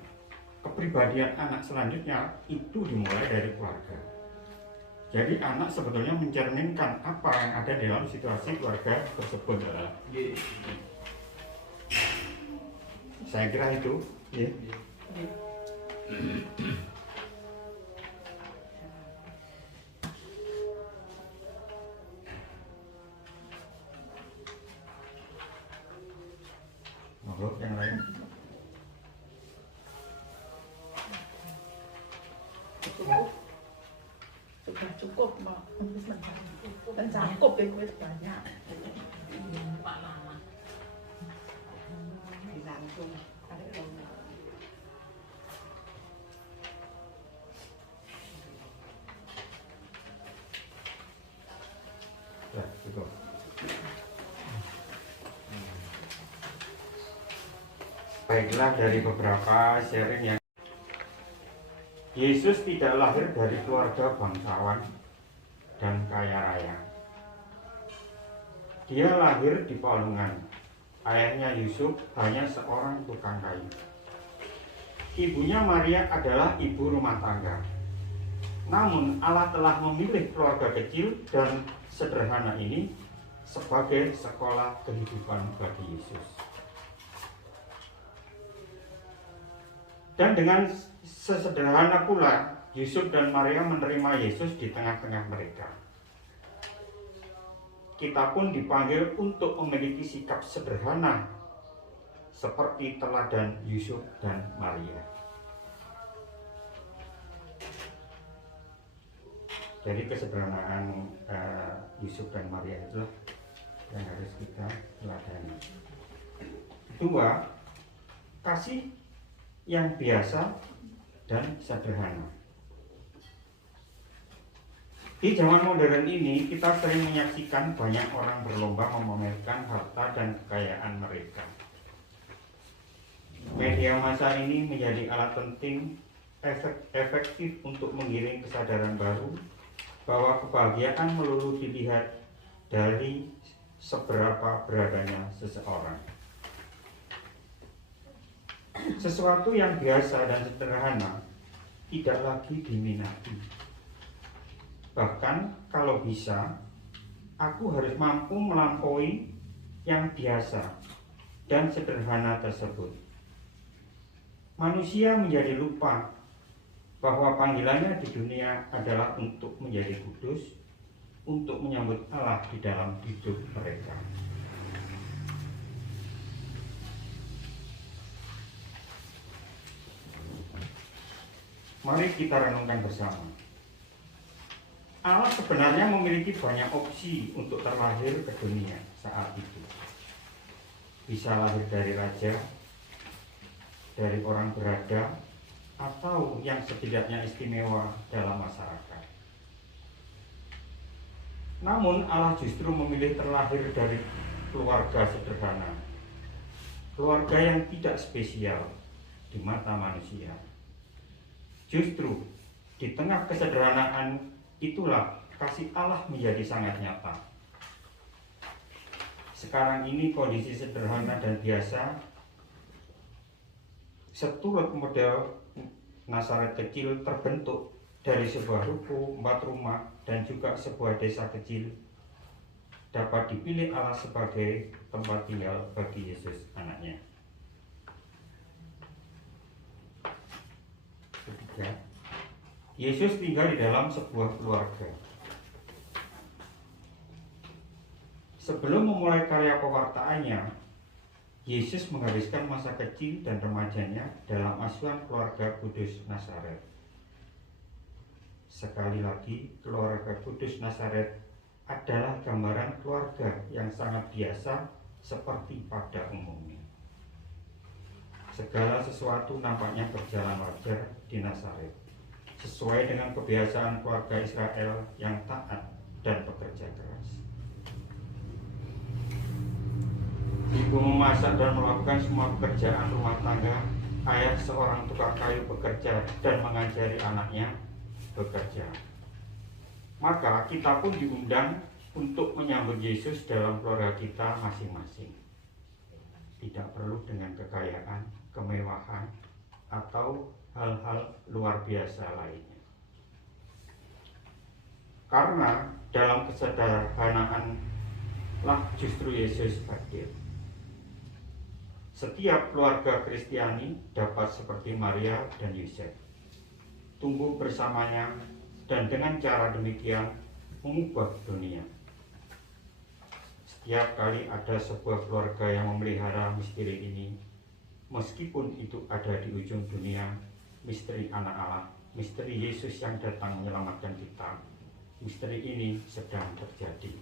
kepribadian anak selanjutnya itu dimulai dari keluarga. Jadi anak sebetulnya mencerminkan apa yang ada dalam situasi keluarga tersebut. Saya kira itu, ya. Monggo yang lain. Sudah cukup, Mak. Dan cukup ya, wis banyak. Langsung Ya, cukup. Baiklah, dari beberapa sharing yang Yesus tidak lahir dari keluarga bangsawan dan kaya raya. Dia lahir di Palungan. Ayahnya Yusuf hanya seorang tukang kayu. Ibunya Maria adalah ibu rumah tangga. Namun Allah telah memilih keluarga kecil dan sederhana ini sebagai sekolah kehidupan bagi Yesus. Dan dengan sesederhana pula Yusuf dan Maria menerima Yesus di tengah-tengah mereka. Kita pun dipanggil untuk memiliki sikap sederhana seperti teladan Yusuf dan Maria. Jadi kesederhanaan Yusuf dan Maria itulah yang harus kita teladani. Kedua, kasih yang biasa dan sederhana. Di zaman modern ini, kita sering menyaksikan banyak orang berlomba memamerkan harta dan kekayaan mereka. Media massa ini menjadi alat penting efektif untuk mengiring kesadaran baru bahwa kebahagiaan melulu dilihat dari seberapa beradanya seseorang. Sesuatu yang biasa dan sederhana tidak lagi diminati. Bahkan kalau bisa, aku harus mampu melampaui yang biasa dan sederhana tersebut. Manusia menjadi lupa bahwa panggilannya di dunia adalah untuk menjadi kudus, untuk menyambut Allah di dalam hidup mereka. Mari kita renungkan bersama. Allah sebenarnya memiliki banyak opsi untuk terlahir ke dunia saat itu. Bisa lahir dari raja, dari orang berada, atau yang setidaknya istimewa dalam masyarakat. Namun Allah justru memilih terlahir dari keluarga sederhana, keluarga yang tidak spesial di mata manusia. Justru di tengah kesederhanaan itulah kasih Allah menjadi sangat nyata. Sekarang ini kondisi sederhana dan biasa seturut model Nazaret kecil terbentuk dari sebuah ruko, 4 rumah, dan juga sebuah desa kecil dapat dipilih Allah sebagai tempat tinggal bagi Yesus anaknya. Ketiga, Yesus tinggal di dalam sebuah keluarga. Sebelum memulai karya pewartaannya, Yesus menghabiskan masa kecil dan remajanya dalam asuhan keluarga kudus Nazaret. Sekali lagi, keluarga kudus Nazaret adalah gambaran keluarga yang sangat biasa seperti pada umumnya. Segala sesuatu nampaknya berjalan wajar di Nazaret, sesuai dengan kebiasaan keluarga Israel yang taat dan bekerja keras. Ibu memasak dan melakukan semua pekerjaan rumah tangga. Ayah seorang tukang kayu bekerja dan mengajari anaknya bekerja. Maka kita pun diundang untuk menyambut Yesus dalam keluarga kita masing-masing. Tidak perlu dengan kekayaan, kemewahan, atau hal-hal luar biasa lainnya. Karena dalam kesederhanaan lah justru Yesus hadir. Setiap keluarga Kristiani dapat seperti Maria dan Yosef, tumbuh bersamanya dan dengan cara demikian mengubah dunia. Setiap kali ada sebuah keluarga yang memelihara misteri ini, meskipun itu ada di ujung dunia, misteri anak Allah, misteri Yesus yang datang menyelamatkan kita, misteri ini sedang terjadi.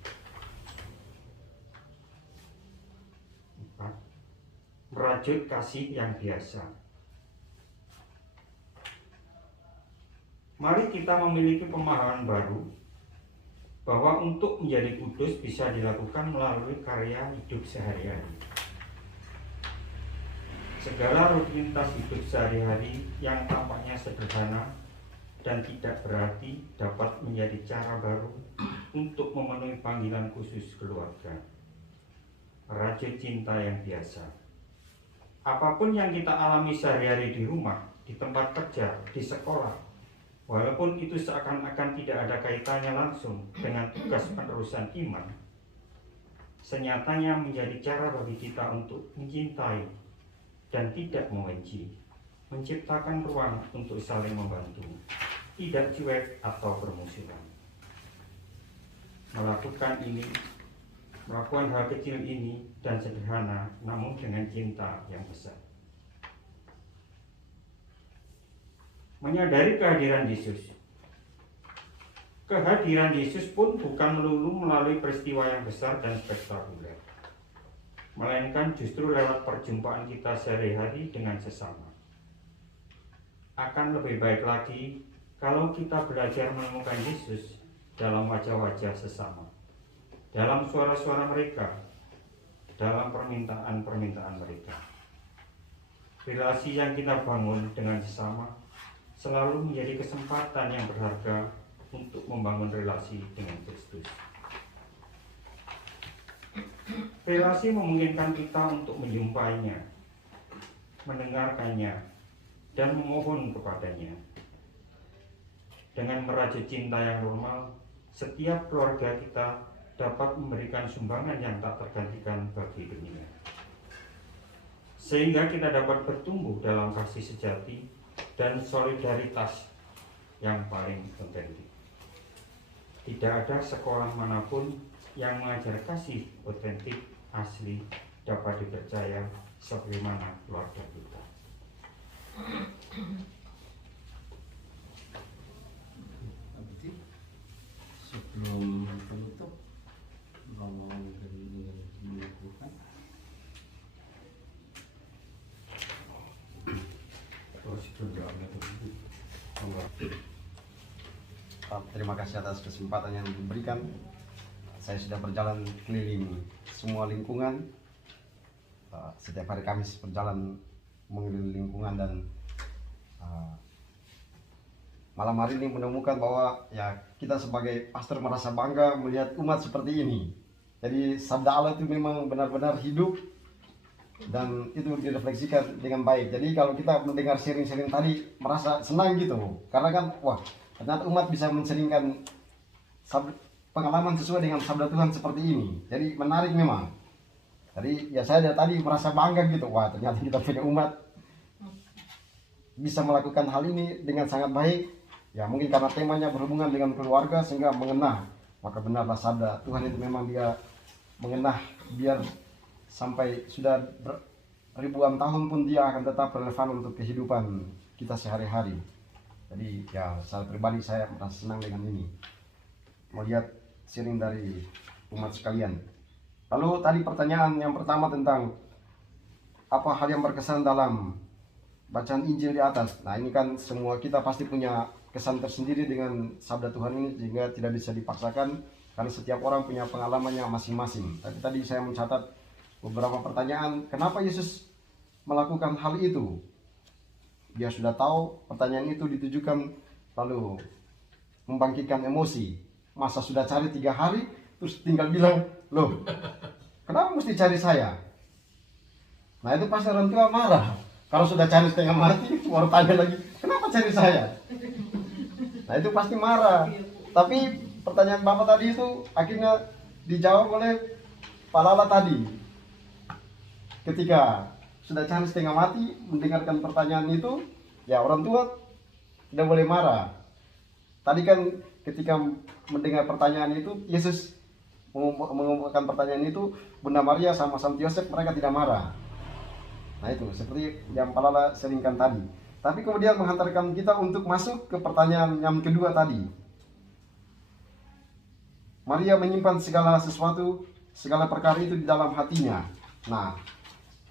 Merajut kasih yang biasa. Mari kita memiliki pemahaman baru bahwa untuk menjadi kudus bisa dilakukan melalui karya hidup sehari-hari. Segala rutinitas hidup sehari-hari yang tampaknya sederhana dan tidak berarti dapat menjadi cara baru untuk memenuhi panggilan khusus keluarga. Merajut cinta yang biasa. Apapun yang kita alami sehari-hari di rumah, di tempat kerja, di sekolah, walaupun itu seakan-akan tidak ada kaitannya langsung dengan tugas penerusan iman, senyatanya menjadi cara bagi kita untuk mencintai dan tidak membenci, menciptakan ruang untuk saling membantu, tidak cuek atau bermusuhan. Melakukan hal kecil ini dan sederhana, namun dengan cinta yang besar. Menyadari kehadiran Yesus. Kehadiran Yesus pun bukan melulu melalui peristiwa yang besar dan spektakuler, melainkan justru lewat perjumpaan kita sehari-hari dengan sesama. Akan lebih baik lagi kalau kita belajar menemukan Yesus dalam wajah-wajah sesama, dalam suara-suara mereka, dalam permintaan-permintaan mereka. Relasi yang kita bangun dengan sesama selalu menjadi kesempatan yang berharga untuk membangun relasi dengan Kristus. Relasi memungkinkan kita untuk menjumpainya, mendengarkannya, dan memohon kepadanya. Dengan merajut cinta yang normal, setiap keluarga kita dapat memberikan sumbangan yang tak tergantikan bagi dunia. Sehingga kita dapat bertumbuh dalam kasih sejati dan solidaritas yang paling otentik. Tidak ada sekolah manapun yang mengajar kasih otentik asli dapat dipercaya sebagaimana keluarga kita. Sebelum penutup, ngomong dari lingkungan. Terima kasih atas kesempatan yang diberikan. Saya sudah berjalan keliling semua lingkungan. Setiap hari Kamis berjalan mengelilingi lingkungan dan malam hari ini menemukan bahwa ya kita sebagai pastor merasa bangga melihat umat seperti ini. Jadi sabda Allah itu memang benar-benar hidup dan itu direfleksikan dengan baik. Jadi kalau kita mendengar sharing-sharing tadi merasa senang gitu, karena kan wah ternyata umat bisa menseringkan pengalaman sesuai dengan sabda Tuhan seperti ini. Jadi menarik memang. Jadi ya saya dari tadi merasa bangga gitu, wah ternyata kita punya umat bisa melakukan hal ini dengan sangat baik. Ya mungkin karena temanya berhubungan dengan keluarga sehingga mengenah. Maka benarlah sabda Tuhan itu memang dia mengenah, biar sampai sudah ribuan tahun pun dia akan tetap relevan untuk kehidupan kita sehari-hari. Jadi ya secara pribadi saya merasa senang dengan ini, melihat sharing dari umat sekalian. Lalu tadi pertanyaan yang pertama tentang apa hal yang berkesan dalam bacaan Injil di atas. Nah ini kan semua kita pasti punya kesan tersendiri dengan sabda Tuhan ini, sehingga tidak bisa dipaksakan karena setiap orang punya pengalamannya masing-masing. Tapi tadi saya mencatat beberapa pertanyaan, kenapa Yesus melakukan hal itu? Dia sudah tahu pertanyaan itu ditujukan lalu membangkitkan emosi. Masa sudah cari 3 hari terus tinggal bilang, loh kenapa mesti cari saya? Nah itu pasti orang tua marah. Kalau sudah cari setengah mati baru tanya lagi, kenapa cari saya? Nah itu pasti marah. Tapi pertanyaan Bapak tadi itu akhirnya dijawab oleh Pak Lala tadi. Ketika sudah cari setengah mati mendengarkan pertanyaan itu, ya orang tua tidak boleh marah. Tadi kan ketika mendengar pertanyaan itu, Yesus mengumumkan pertanyaan itu, Bunda Maria sama Santo Yosef mereka tidak marah. Nah itu seperti yang Pak Lala seringkan tadi. Tapi kemudian menghantarkan kita untuk masuk ke pertanyaan yang kedua tadi. Maria menyimpan segala sesuatu, segala perkara itu di dalam hatinya. Nah,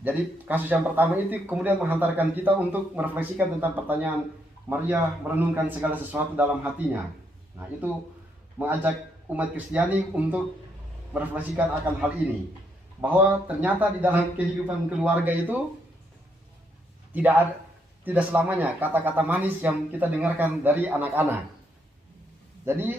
jadi kasus yang pertama itu kemudian menghantarkan kita untuk merefleksikan tentang pertanyaan Maria merenungkan segala sesuatu dalam hatinya. Nah, itu mengajak umat Kristiani untuk merefleksikan akan hal ini. Bahwa ternyata di dalam kehidupan keluarga itu tidak selamanya kata-kata manis yang kita dengarkan dari anak-anak. Jadi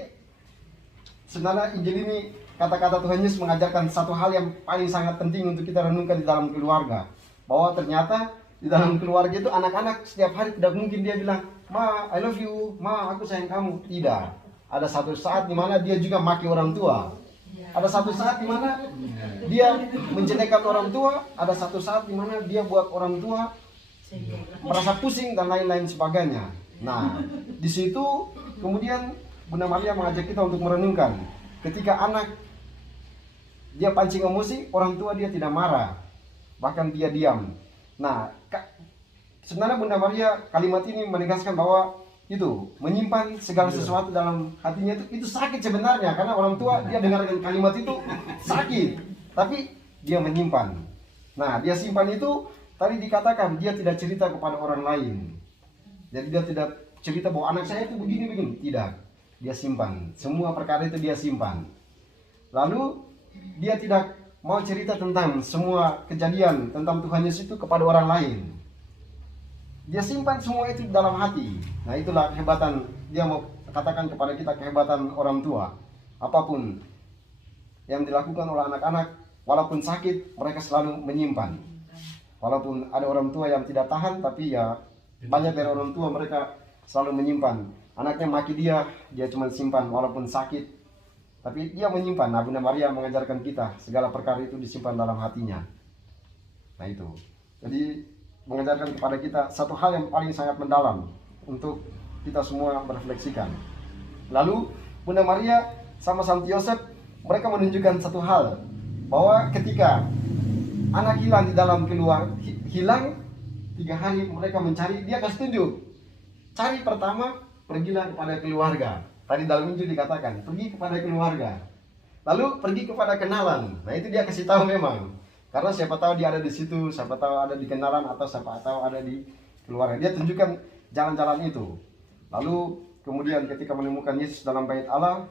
sebenarnya Injil ini, kata-kata Tuhan Yesus mengajarkan satu hal yang paling sangat penting untuk kita renungkan di dalam keluarga. Bahwa ternyata di dalam keluarga itu anak-anak setiap hari tidak mungkin dia bilang, Ma, I love you, Ma, aku sayang kamu. Tidak. Ada satu saat di mana dia juga maki orang tua. Ada satu saat di mana dia menjelekkan orang tua. Ada satu saat di mana dia buat orang tua merasa pusing dan lain-lain sebagainya. Nah, di situ kemudian Bunda Maria mengajak kita untuk merenungkan. Ketika anak dia pancing emosi, orang tua dia tidak marah, bahkan dia diam. Nah, sebenarnya Bunda Maria kalimat ini menegaskan bahwa itu menyimpan segala sesuatu dalam hatinya itu sakit sebenarnya, karena orang tua dia dengarkan kalimat itu sakit, tapi dia menyimpan. Nah, dia simpan itu. Tadi dikatakan dia tidak cerita kepada orang lain. Jadi dia tidak cerita bahwa anak saya itu begini-begini. Tidak. Dia simpan. Semua perkara itu dia simpan. Lalu dia tidak mau cerita tentang semua kejadian tentang Tuhan Yesus itu kepada orang lain. Dia simpan semua itu di dalam hati. Nah, itulah kehebatan, dia mau katakan kepada kita kehebatan orang tua. Apapun yang dilakukan oleh anak-anak, walaupun sakit, mereka selalu menyimpan. Walaupun ada orang tua yang tidak tahan, tapi ya banyak dari orang tua mereka selalu menyimpan. Anaknya maki dia cuma simpan walaupun sakit, tapi dia menyimpan. Nah, Bunda Maria mengajarkan kita segala perkara itu disimpan dalam hatinya. Nah, itu. Jadi mengajarkan kepada kita satu hal yang paling sangat mendalam untuk kita semua berefleksikan. Lalu Bunda Maria sama Santo Yosef, mereka menunjukkan satu hal, bahwa ketika anak hilang di dalam hilang 3 hari mereka mencari, dia kasih tunjuk. Cari pertama, pergilah kepada keluarga. Tadi dalam Injil dikatakan, pergi kepada keluarga. Lalu pergi kepada kenalan. Nah, itu dia kasih tahu memang. Karena siapa tahu dia ada di situ, siapa tahu ada di kenalan, atau siapa tahu ada di keluarga. Dia tunjukkan jalan-jalan itu. Lalu kemudian ketika menemukan Yesus dalam bait Allah,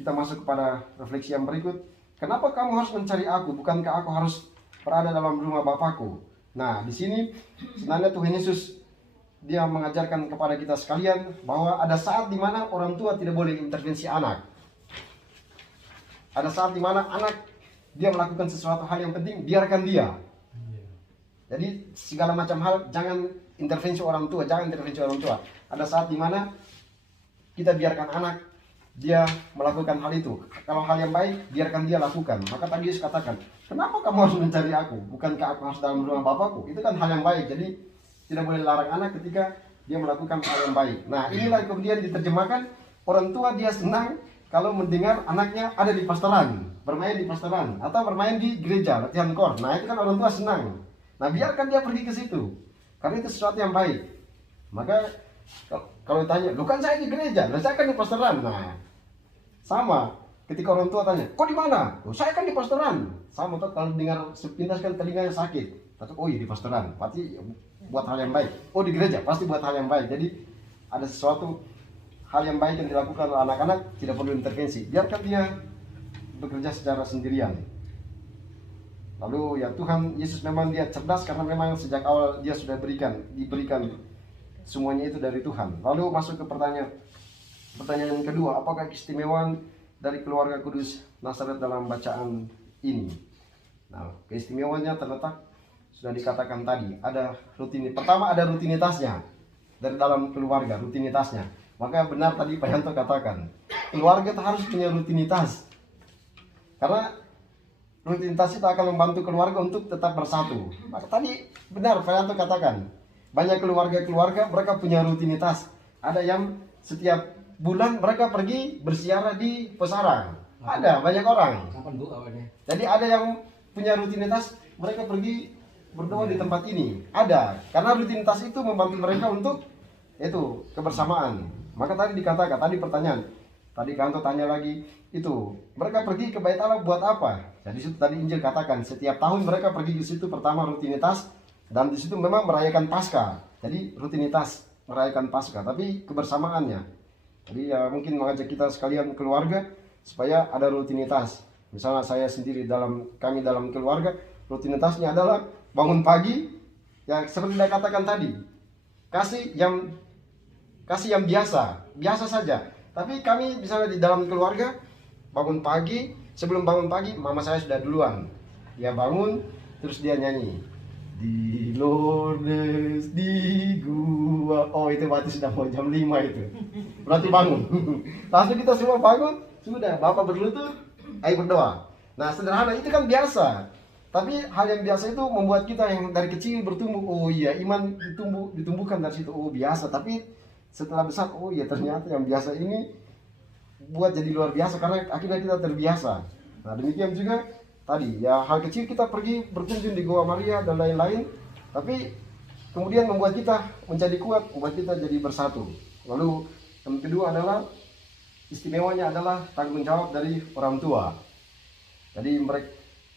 kita masuk kepada refleksi yang berikut. Kenapa kamu harus mencari aku? Bukankah aku harus berada dalam rumah Bapakku? Nah, di sini sebenarnya Tuhan Yesus dia mengajarkan kepada kita sekalian bahwa ada saat di mana orang tua tidak boleh intervensi anak. Ada saat di mana anak dia melakukan sesuatu hal yang penting, biarkan dia. Jadi segala macam hal jangan intervensi orang tua, jangan intervensi orang tua. Ada saat di mana kita biarkan anak dia melakukan hal itu. Kalau hal yang baik, biarkan dia lakukan. Maka tadi Yesus katakan, kenapa kamu harus mencari aku? Bukankah aku harus dalam rumah Bapakku? Itu kan hal yang baik. Jadi tidak boleh larang anak ketika dia melakukan hal yang baik. Nah, inilah kemudian diterjemahkan, orang tua dia senang kalau mendengar anaknya ada di pastoran, bermain di pastoran, atau bermain di gereja, latihan kor. Nah, itu kan orang tua senang. Nah, biarkan dia pergi ke situ, karena itu sesuatu yang baik. Maka kalau ditanya, lu kan saya di gereja, saya kan di pastoran. Nah, sama ketika orang tua tanya, kok di mana? Oh, saya kan di pastoran. Sama tuh kalau dengar sepintas kan telinganya sakit. Tapi oh iya di pastoran, pasti buat hal yang baik. Oh di gereja, pasti buat hal yang baik. Jadi ada sesuatu hal yang baik yang dilakukan oleh anak-anak, tidak perlu intervensi. Biarkan dia bekerja secara sendirian. Lalu ya Tuhan Yesus memang dia cerdas, karena memang sejak awal dia sudah diberikan semuanya itu dari Tuhan. Lalu masuk ke pertanyaan yang kedua, apakah keistimewaan dari keluarga kudus Nazaret dalam bacaan ini? Nah, keistimewaannya terletak, sudah dikatakan tadi, ada pertama ada rutinitasnya dari dalam keluarga, rutinitasnya. Maka benar tadi Pak Yanto katakan, keluarga harus punya rutinitas. Karena rutinitas itu akan membantu keluarga untuk tetap bersatu. Maka tadi benar Pak Yanto katakan, banyak keluarga mereka punya rutinitas. Ada yang setiap bulan mereka pergi bersiara di pesarang. Ada banyak orang. Jadi ada yang punya rutinitas, mereka pergi berdoa di tempat ini. Ada, karena rutinitas itu membantu mereka untuk itu kebersamaan. Maka tadi dikatakan, tadi pertanyaan, tadi Kanto tanya lagi, itu mereka pergi ke Bait Allah buat apa? Jadi situ tadi Injil katakan setiap tahun mereka pergi ke situ, pertama rutinitas, dan di situ memang merayakan Paskah. Jadi rutinitas merayakan Paskah, tapi kebersamaannya. Jadi ya mungkin mengajak kita sekalian keluarga supaya ada rutinitas. Misalnya saya sendiri kami dalam keluarga, rutinitasnya adalah bangun pagi, ya seperti saya katakan tadi, kasih yang biasa saja. Tapi kami misalnya di dalam keluarga bangun pagi, sebelum bangun pagi mama saya sudah duluan. Dia bangun, terus dia nyanyi. Di Lourdes, di gua. Oh itu berarti sudah mau jam 5 itu. Berarti bangun. Langsung kita semua bangun, sudah Bapak berlutut, ayo berdoa. Nah sederhana itu kan biasa. Tapi hal yang biasa itu membuat kita yang dari kecil bertumbuh. Oh iya, iman ditumbuhkan dari situ. Oh biasa. Tapi setelah besar, oh iya ternyata yang biasa ini buat jadi luar biasa karena akhirnya kita terbiasa. Nah demikian juga tadi ya hal kecil kita pergi berkunjung di Goa Maria dan lain-lain. Tapi kemudian membuat kita menjadi kuat, membuat kita jadi bersatu. Lalu yang kedua adalah istimewanya adalah tanggung jawab dari orang tua. Jadi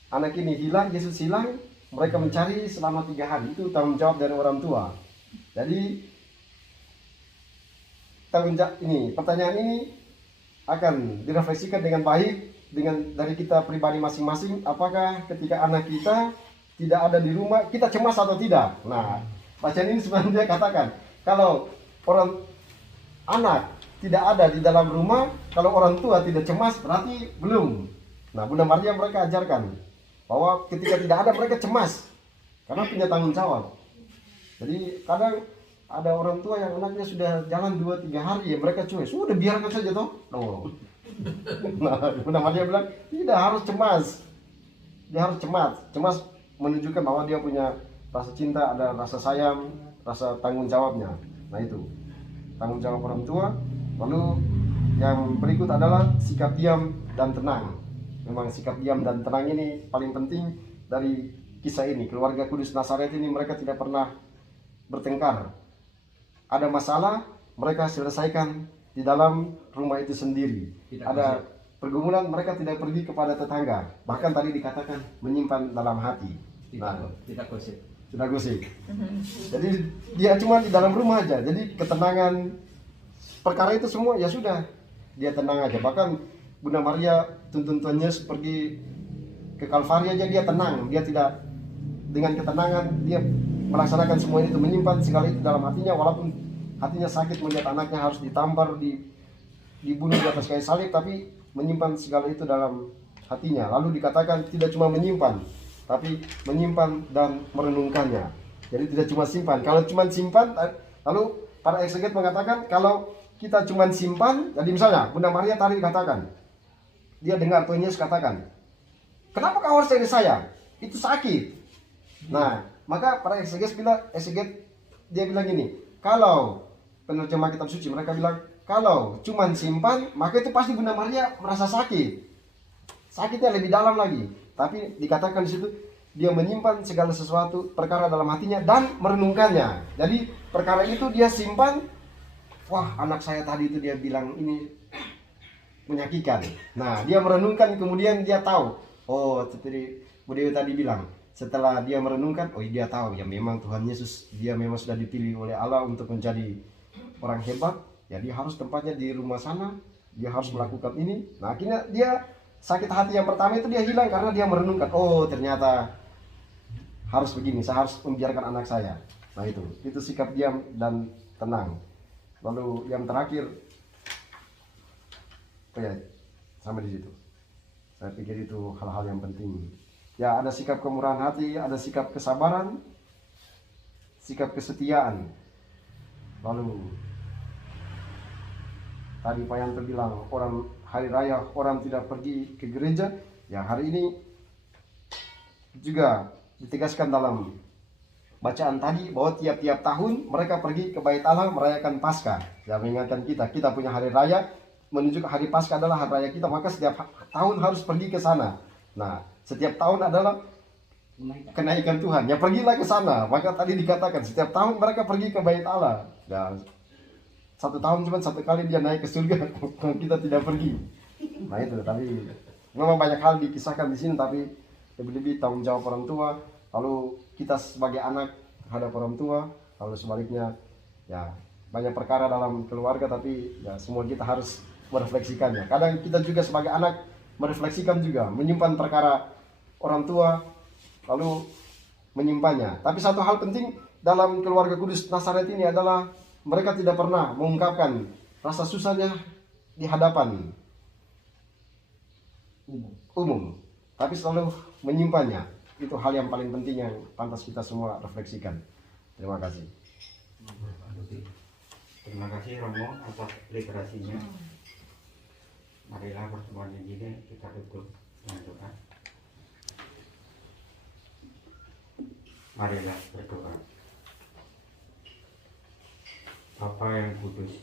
anak ini hilang, Yesus hilang, mereka mencari selama 3 hari. Itu tanggung jawab dari orang tua. Jadi pertanyaan ini akan direfleksikan dengan baik dari kita pribadi masing-masing. Apakah ketika anak kita tidak ada di rumah kita cemas atau tidak? Nah, bacaan ini sebenarnya dia katakan, kalau orang anak tidak ada di dalam rumah, kalau orang tua tidak cemas, berarti belum. Nah, Bunda Maria mereka ajarkan bahwa ketika tidak ada mereka cemas karena punya tanggung jawab. Jadi kadang ada orang tua yang anaknya sudah jalan 2-3 hari ya mereka cuek, sudah biarkan saja toh. Oh. Nah, Bunda Maria bilang tidak, harus cemas. Dia harus cemas menunjukkan bahwa dia punya rasa cinta, ada rasa sayang, rasa tanggung jawabnya. Nah itu tanggung jawab orang tua. Lalu yang berikut adalah sikap diam dan tenang. Memang sikap diam dan tenang ini paling penting dari kisah ini. Keluarga Kudus Nazaret ini mereka tidak pernah bertengkar. Ada masalah, mereka selesaikan di dalam rumah itu sendiri. Ada pergumulan, mereka tidak pergi kepada tetangga. Bahkan tadi dikatakan menyimpan dalam hati. Tidak gosip. Sudah gosip. Jadi dia cuma di dalam rumah aja. Jadi ketenangan perkara itu semua ya sudah, dia tenang aja. Bahkan Bunda Maria tuntunannya pergi ke Kalvari aja dia tenang, dia tidak dengan ketenangan dia melaksanakan semua itu, menyimpan segala itu dalam hatinya, walaupun hatinya sakit melihat anaknya harus ditampar, dibunuh di atas kayu salib, tapi menyimpan segala itu dalam hatinya. Lalu dikatakan tidak cuma menyimpan, tapi menyimpan dan merenungkannya. Jadi tidak cuma simpan. Kalau cuma simpan, lalu para ekseget mengatakan kalau kita cuma simpan, jadi misalnya Bunda Maria tadi katakan, dia dengar Tuhan Yesus katakan, kenapa kau harus cari saya? Itu sakit. Nah, maka para ekseget dia bilang gini, kalau penerjemah kitab suci mereka bilang, kalau cuma simpan, maka itu pasti Bunda Maria merasa sakit. Sakitnya lebih dalam lagi. Tapi dikatakan di situ dia menyimpan segala sesuatu perkara dalam hatinya dan merenungkannya. Jadi perkara itu dia simpan. Wah, anak saya tadi itu dia bilang ini menyakitkan. Nah, dia merenungkan, kemudian dia tahu. Oh, seperti Bu Dewi tadi bilang, setelah dia merenungkan, oh dia tahu ya memang Tuhan Yesus dia memang sudah dipilih oleh Allah untuk menjadi orang hebat. Ya dia harus tempatnya di rumah sana, dia harus melakukan ini. Nah, akhirnya dia sakit hati yang pertama itu dia hilang karena dia merenungkan, oh ternyata harus begini, saya harus membiarkan anak saya. Nah itu sikap diam dan tenang. Lalu yang terakhir, oh ya, sampai di situ. Saya pikir itu hal-hal yang penting. Ya, ada sikap kemurahan hati, ada sikap kesabaran, sikap kesetiaan. Lalu tadi Pak Yanto bilang orang hari raya orang tidak pergi ke gereja. Ya, hari ini juga ditegaskan dalam bacaan tadi bahwa tiap-tiap tahun mereka pergi ke Bait Allah merayakan Paskah. Ya, mengingatkan kita punya hari raya, menunjukkan hari Paskah adalah hari raya kita, maka setiap tahun harus pergi ke sana. Nah, setiap tahun adalah kenaikan Tuhan. Ya, pergilah ke sana. Maka tadi dikatakan setiap tahun mereka pergi ke Bait Allah. Ya, satu tahun cuma satu kali dia naik ke surga, kita tidak pergi. Nah itu, tapi memang banyak hal dikisahkan di sini, tapi lebih-lebih tanggung jawab orang tua. Lalu kita sebagai anak terhadap orang tua, lalu sebaliknya ya banyak perkara dalam keluarga, tapi ya semua kita harus merefleksikannya. Kadang kita juga sebagai anak merefleksikan juga, menyimpan perkara orang tua, lalu menyimpannya. Tapi satu hal penting dalam keluarga Kudus Nazaret ini adalah mereka tidak pernah mengungkapkan rasa susahnya di hadapan umum, tapi selalu menyimpannya. Itu hal yang paling penting yang pantas kita semua refleksikan. Terima kasih. Terima kasih Romo atas literasinya. Marilah pertemuan ini kita tutup dengan doa. Marilah berdoa. Bapa yang kudus,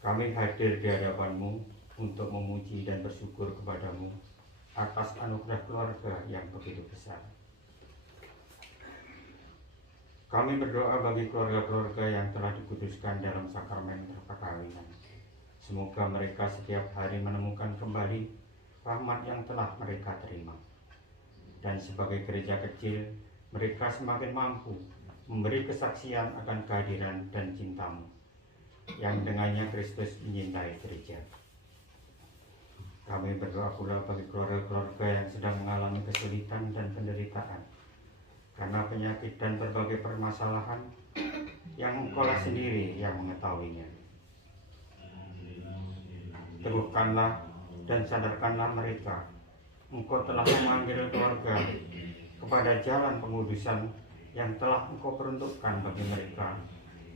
kami hadir di hadapan-Mu untuk memuji dan bersyukur kepadamu atas anugerah keluarga yang begitu besar. Kami berdoa bagi keluarga-keluarga yang telah dikuduskan dalam sakramen perkawinan. Semoga mereka setiap hari menemukan kembali rahmat yang telah mereka terima. Dan sebagai gereja kecil, mereka semakin mampu memberi kesaksian akan kehadiran dan cintamu, yang dengannya Kristus menyintai gereja. Kami berdoa pula bagi keluarga-keluarga yang sedang mengalami kesulitan dan penderitaan. karena penyakit dan berbagai permasalahan yang Engkaulah sendiri yang mengetahuinya. Teguhkanlah dan sadarkanlah mereka, Engkau telah memanggil keluarga kepada jalan pengudusan yang telah Engkau peruntukkan bagi mereka,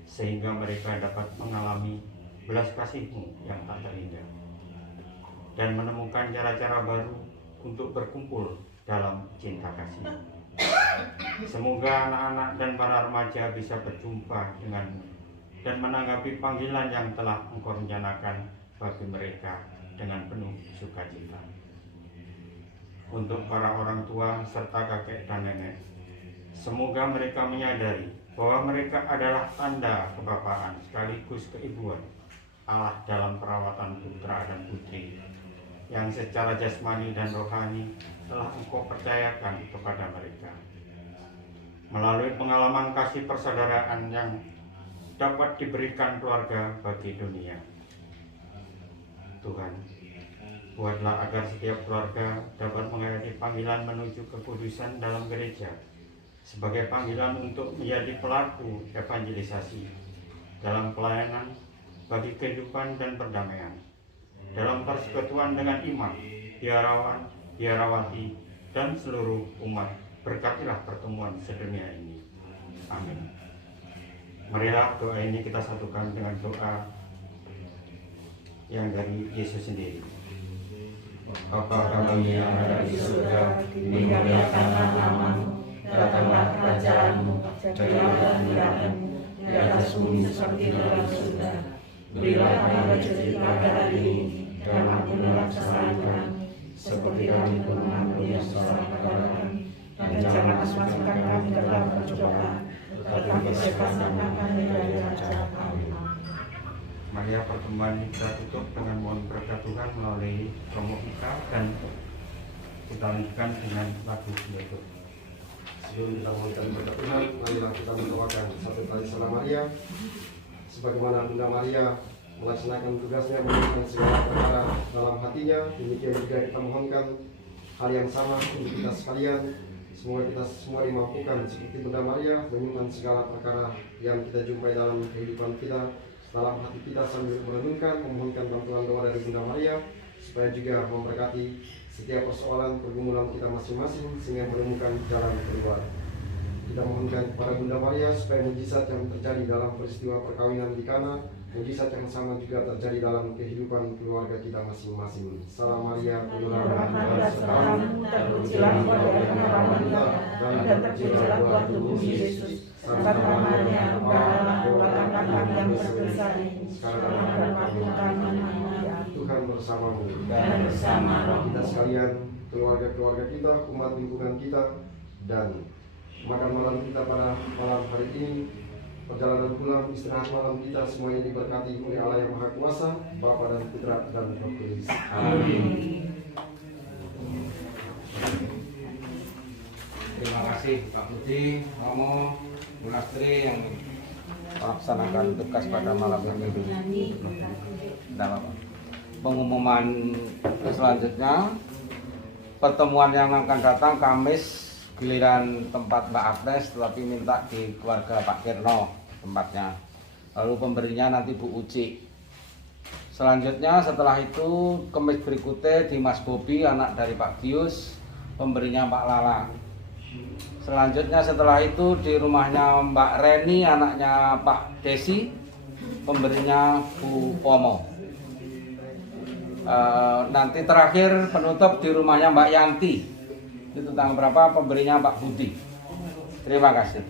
sehingga mereka dapat mengalami belas kasih-Mu yang tak terhingga dan menemukan cara-cara baru untuk berkumpul dalam cinta kasih. Semoga anak-anak dan para remaja bisa berjumpa denganmu dan menanggapi panggilan yang telah Engkau rencanakan bagi mereka dengan penuh sukacita. Untuk para orang tua serta kakek dan nenek, semoga mereka menyadari bahwa mereka adalah tanda kebapaan sekaligus keibuan Allah dalam perawatan putra dan putri yang secara jasmani dan rohani telah Engkau percayakan kepada mereka. Melalui pengalaman kasih persaudaraan yang dapat diberikan keluarga bagi dunia. Tuhan, buatlah agar setiap keluarga dapat menghayati panggilan menuju kekudusan dalam gereja sebagai panggilan untuk menjadi pelaku evangelisasi dalam pelayanan bagi kehidupan dan perdamaian, dalam persekutuan dengan imam, biarawan, biarawati, dan seluruh umat. Berkatilah pertemuan sedunia ini. Amin. Marilah doa ini kita satukan dengan doa yang dari Yesus sendiri. Bapa kami yang ada di surga, dimuliakanlah namamu, datanglah kerajaanmu, jadilah kehendakmu di atas bumi seperti dalam surga. Berilah kami rezeki pada hari ini, dan ampunilah kesalahan kami, seperti kami pun mengampuni yang salah kepada kami. Dan jangan masukkan kami ke dalam pencobaan, tetapi bebaskan kami dari yang jahat. Amin. Maria, pertemuan kita tutup dengan mohon berkat Tuhan melalui romo kita, dan kita lanjutkan dengan lagu berikut. Sebelum kita mohonkan berkat Tuhan, marilah kita mendoakan satu kali salam Maria, sebagaimana Bunda Maria melaksanakan tugasnya menyimpan segala perkara dalam hatinya. Demikian juga kita mohonkan hal yang sama untuk kita sekalian. Semoga kita semua dimampukan seperti Bunda Maria menyimpan segala perkara yang kita jumpai dalam kehidupan kita, dalam hati kita, sambil merenungkan, memohonkan bantuan doa dari Bunda Maria supaya juga memberkati setiap persoalan pergumulan kita masing-masing sehingga menemukan jalan keluar. Kita mohonkan kepada Bunda Maria supaya mujizat yang terjadi dalam peristiwa perkawinan di Kana, mujizat yang sama juga terjadi dalam kehidupan keluarga kita masing-masing. Salam Maria, penuh rahmat, sertamu, terpujilah engkau di antara wanita, dan terpujilah buah tubuh Yesus. Santa Maria, doakan kami yang berdosa ini, sekarang dan waktu kami mati. Tuhan bersamamu dan bersama roh kita sekalian, keluarga-keluarga kita, umat lingkungan kita, dan makan malam kita pada malam hari ini, perjalanan pulang, istirahat malam kita, semuanya diberkati oleh Allah yang Maha Kuasa, Bapa dan Putra dan Roh Kudus. Amin. Terima kasih Pak Budi, Romo, Bu Lastri yang melaksanakan tugas pada malam ini. Dalam pengumuman selanjutnya, pertemuan yang akan datang Kamis, giliran tempat Mbak Agnes, tetapi minta di keluarga Pak Kirno tempatnya. Lalu pemberinya nanti Bu Uci. Selanjutnya setelah itu Kamis berikutnya di Mas Bobi, anak dari Pak Gius, pemberinya Pak Lala. Selanjutnya setelah itu di rumahnya Mbak Reni, anaknya Pak Desi, pemberinya Bu Pomo. Nanti terakhir penutup di rumahnya Mbak Yanti. Itu tanggal berapa, pemberinya Pak Budi. Terima kasih.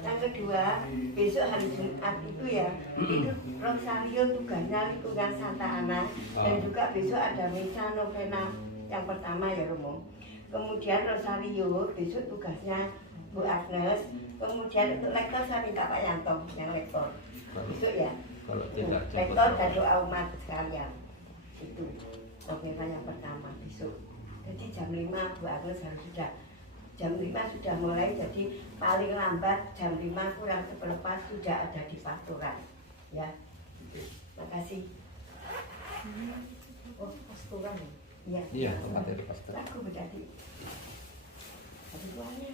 Yang kedua, besok hari Jumat itu ya, itu Rosario tugasnya lingkungan Santa Ana, dan juga besok ada misa novena yang pertama ya Romo. Kemudian Rosario besok tugasnya Bu Agnes. Kemudian untuk lektor saya minta Pak Yanto yang lektor besok ya. Lektor dan doa umat sekalian. Itu novena yang pertama besok. Jadi jam 5 Bu Agnes harus sudah, jam 5 sudah mulai, jadi paling lambat jam 5 kurang seperempat sudah ada di pastoran ya. Terima kasih. Oh, pastoran ya? Iya, tempat dari pastoran. Aku berarti Tapi kok ini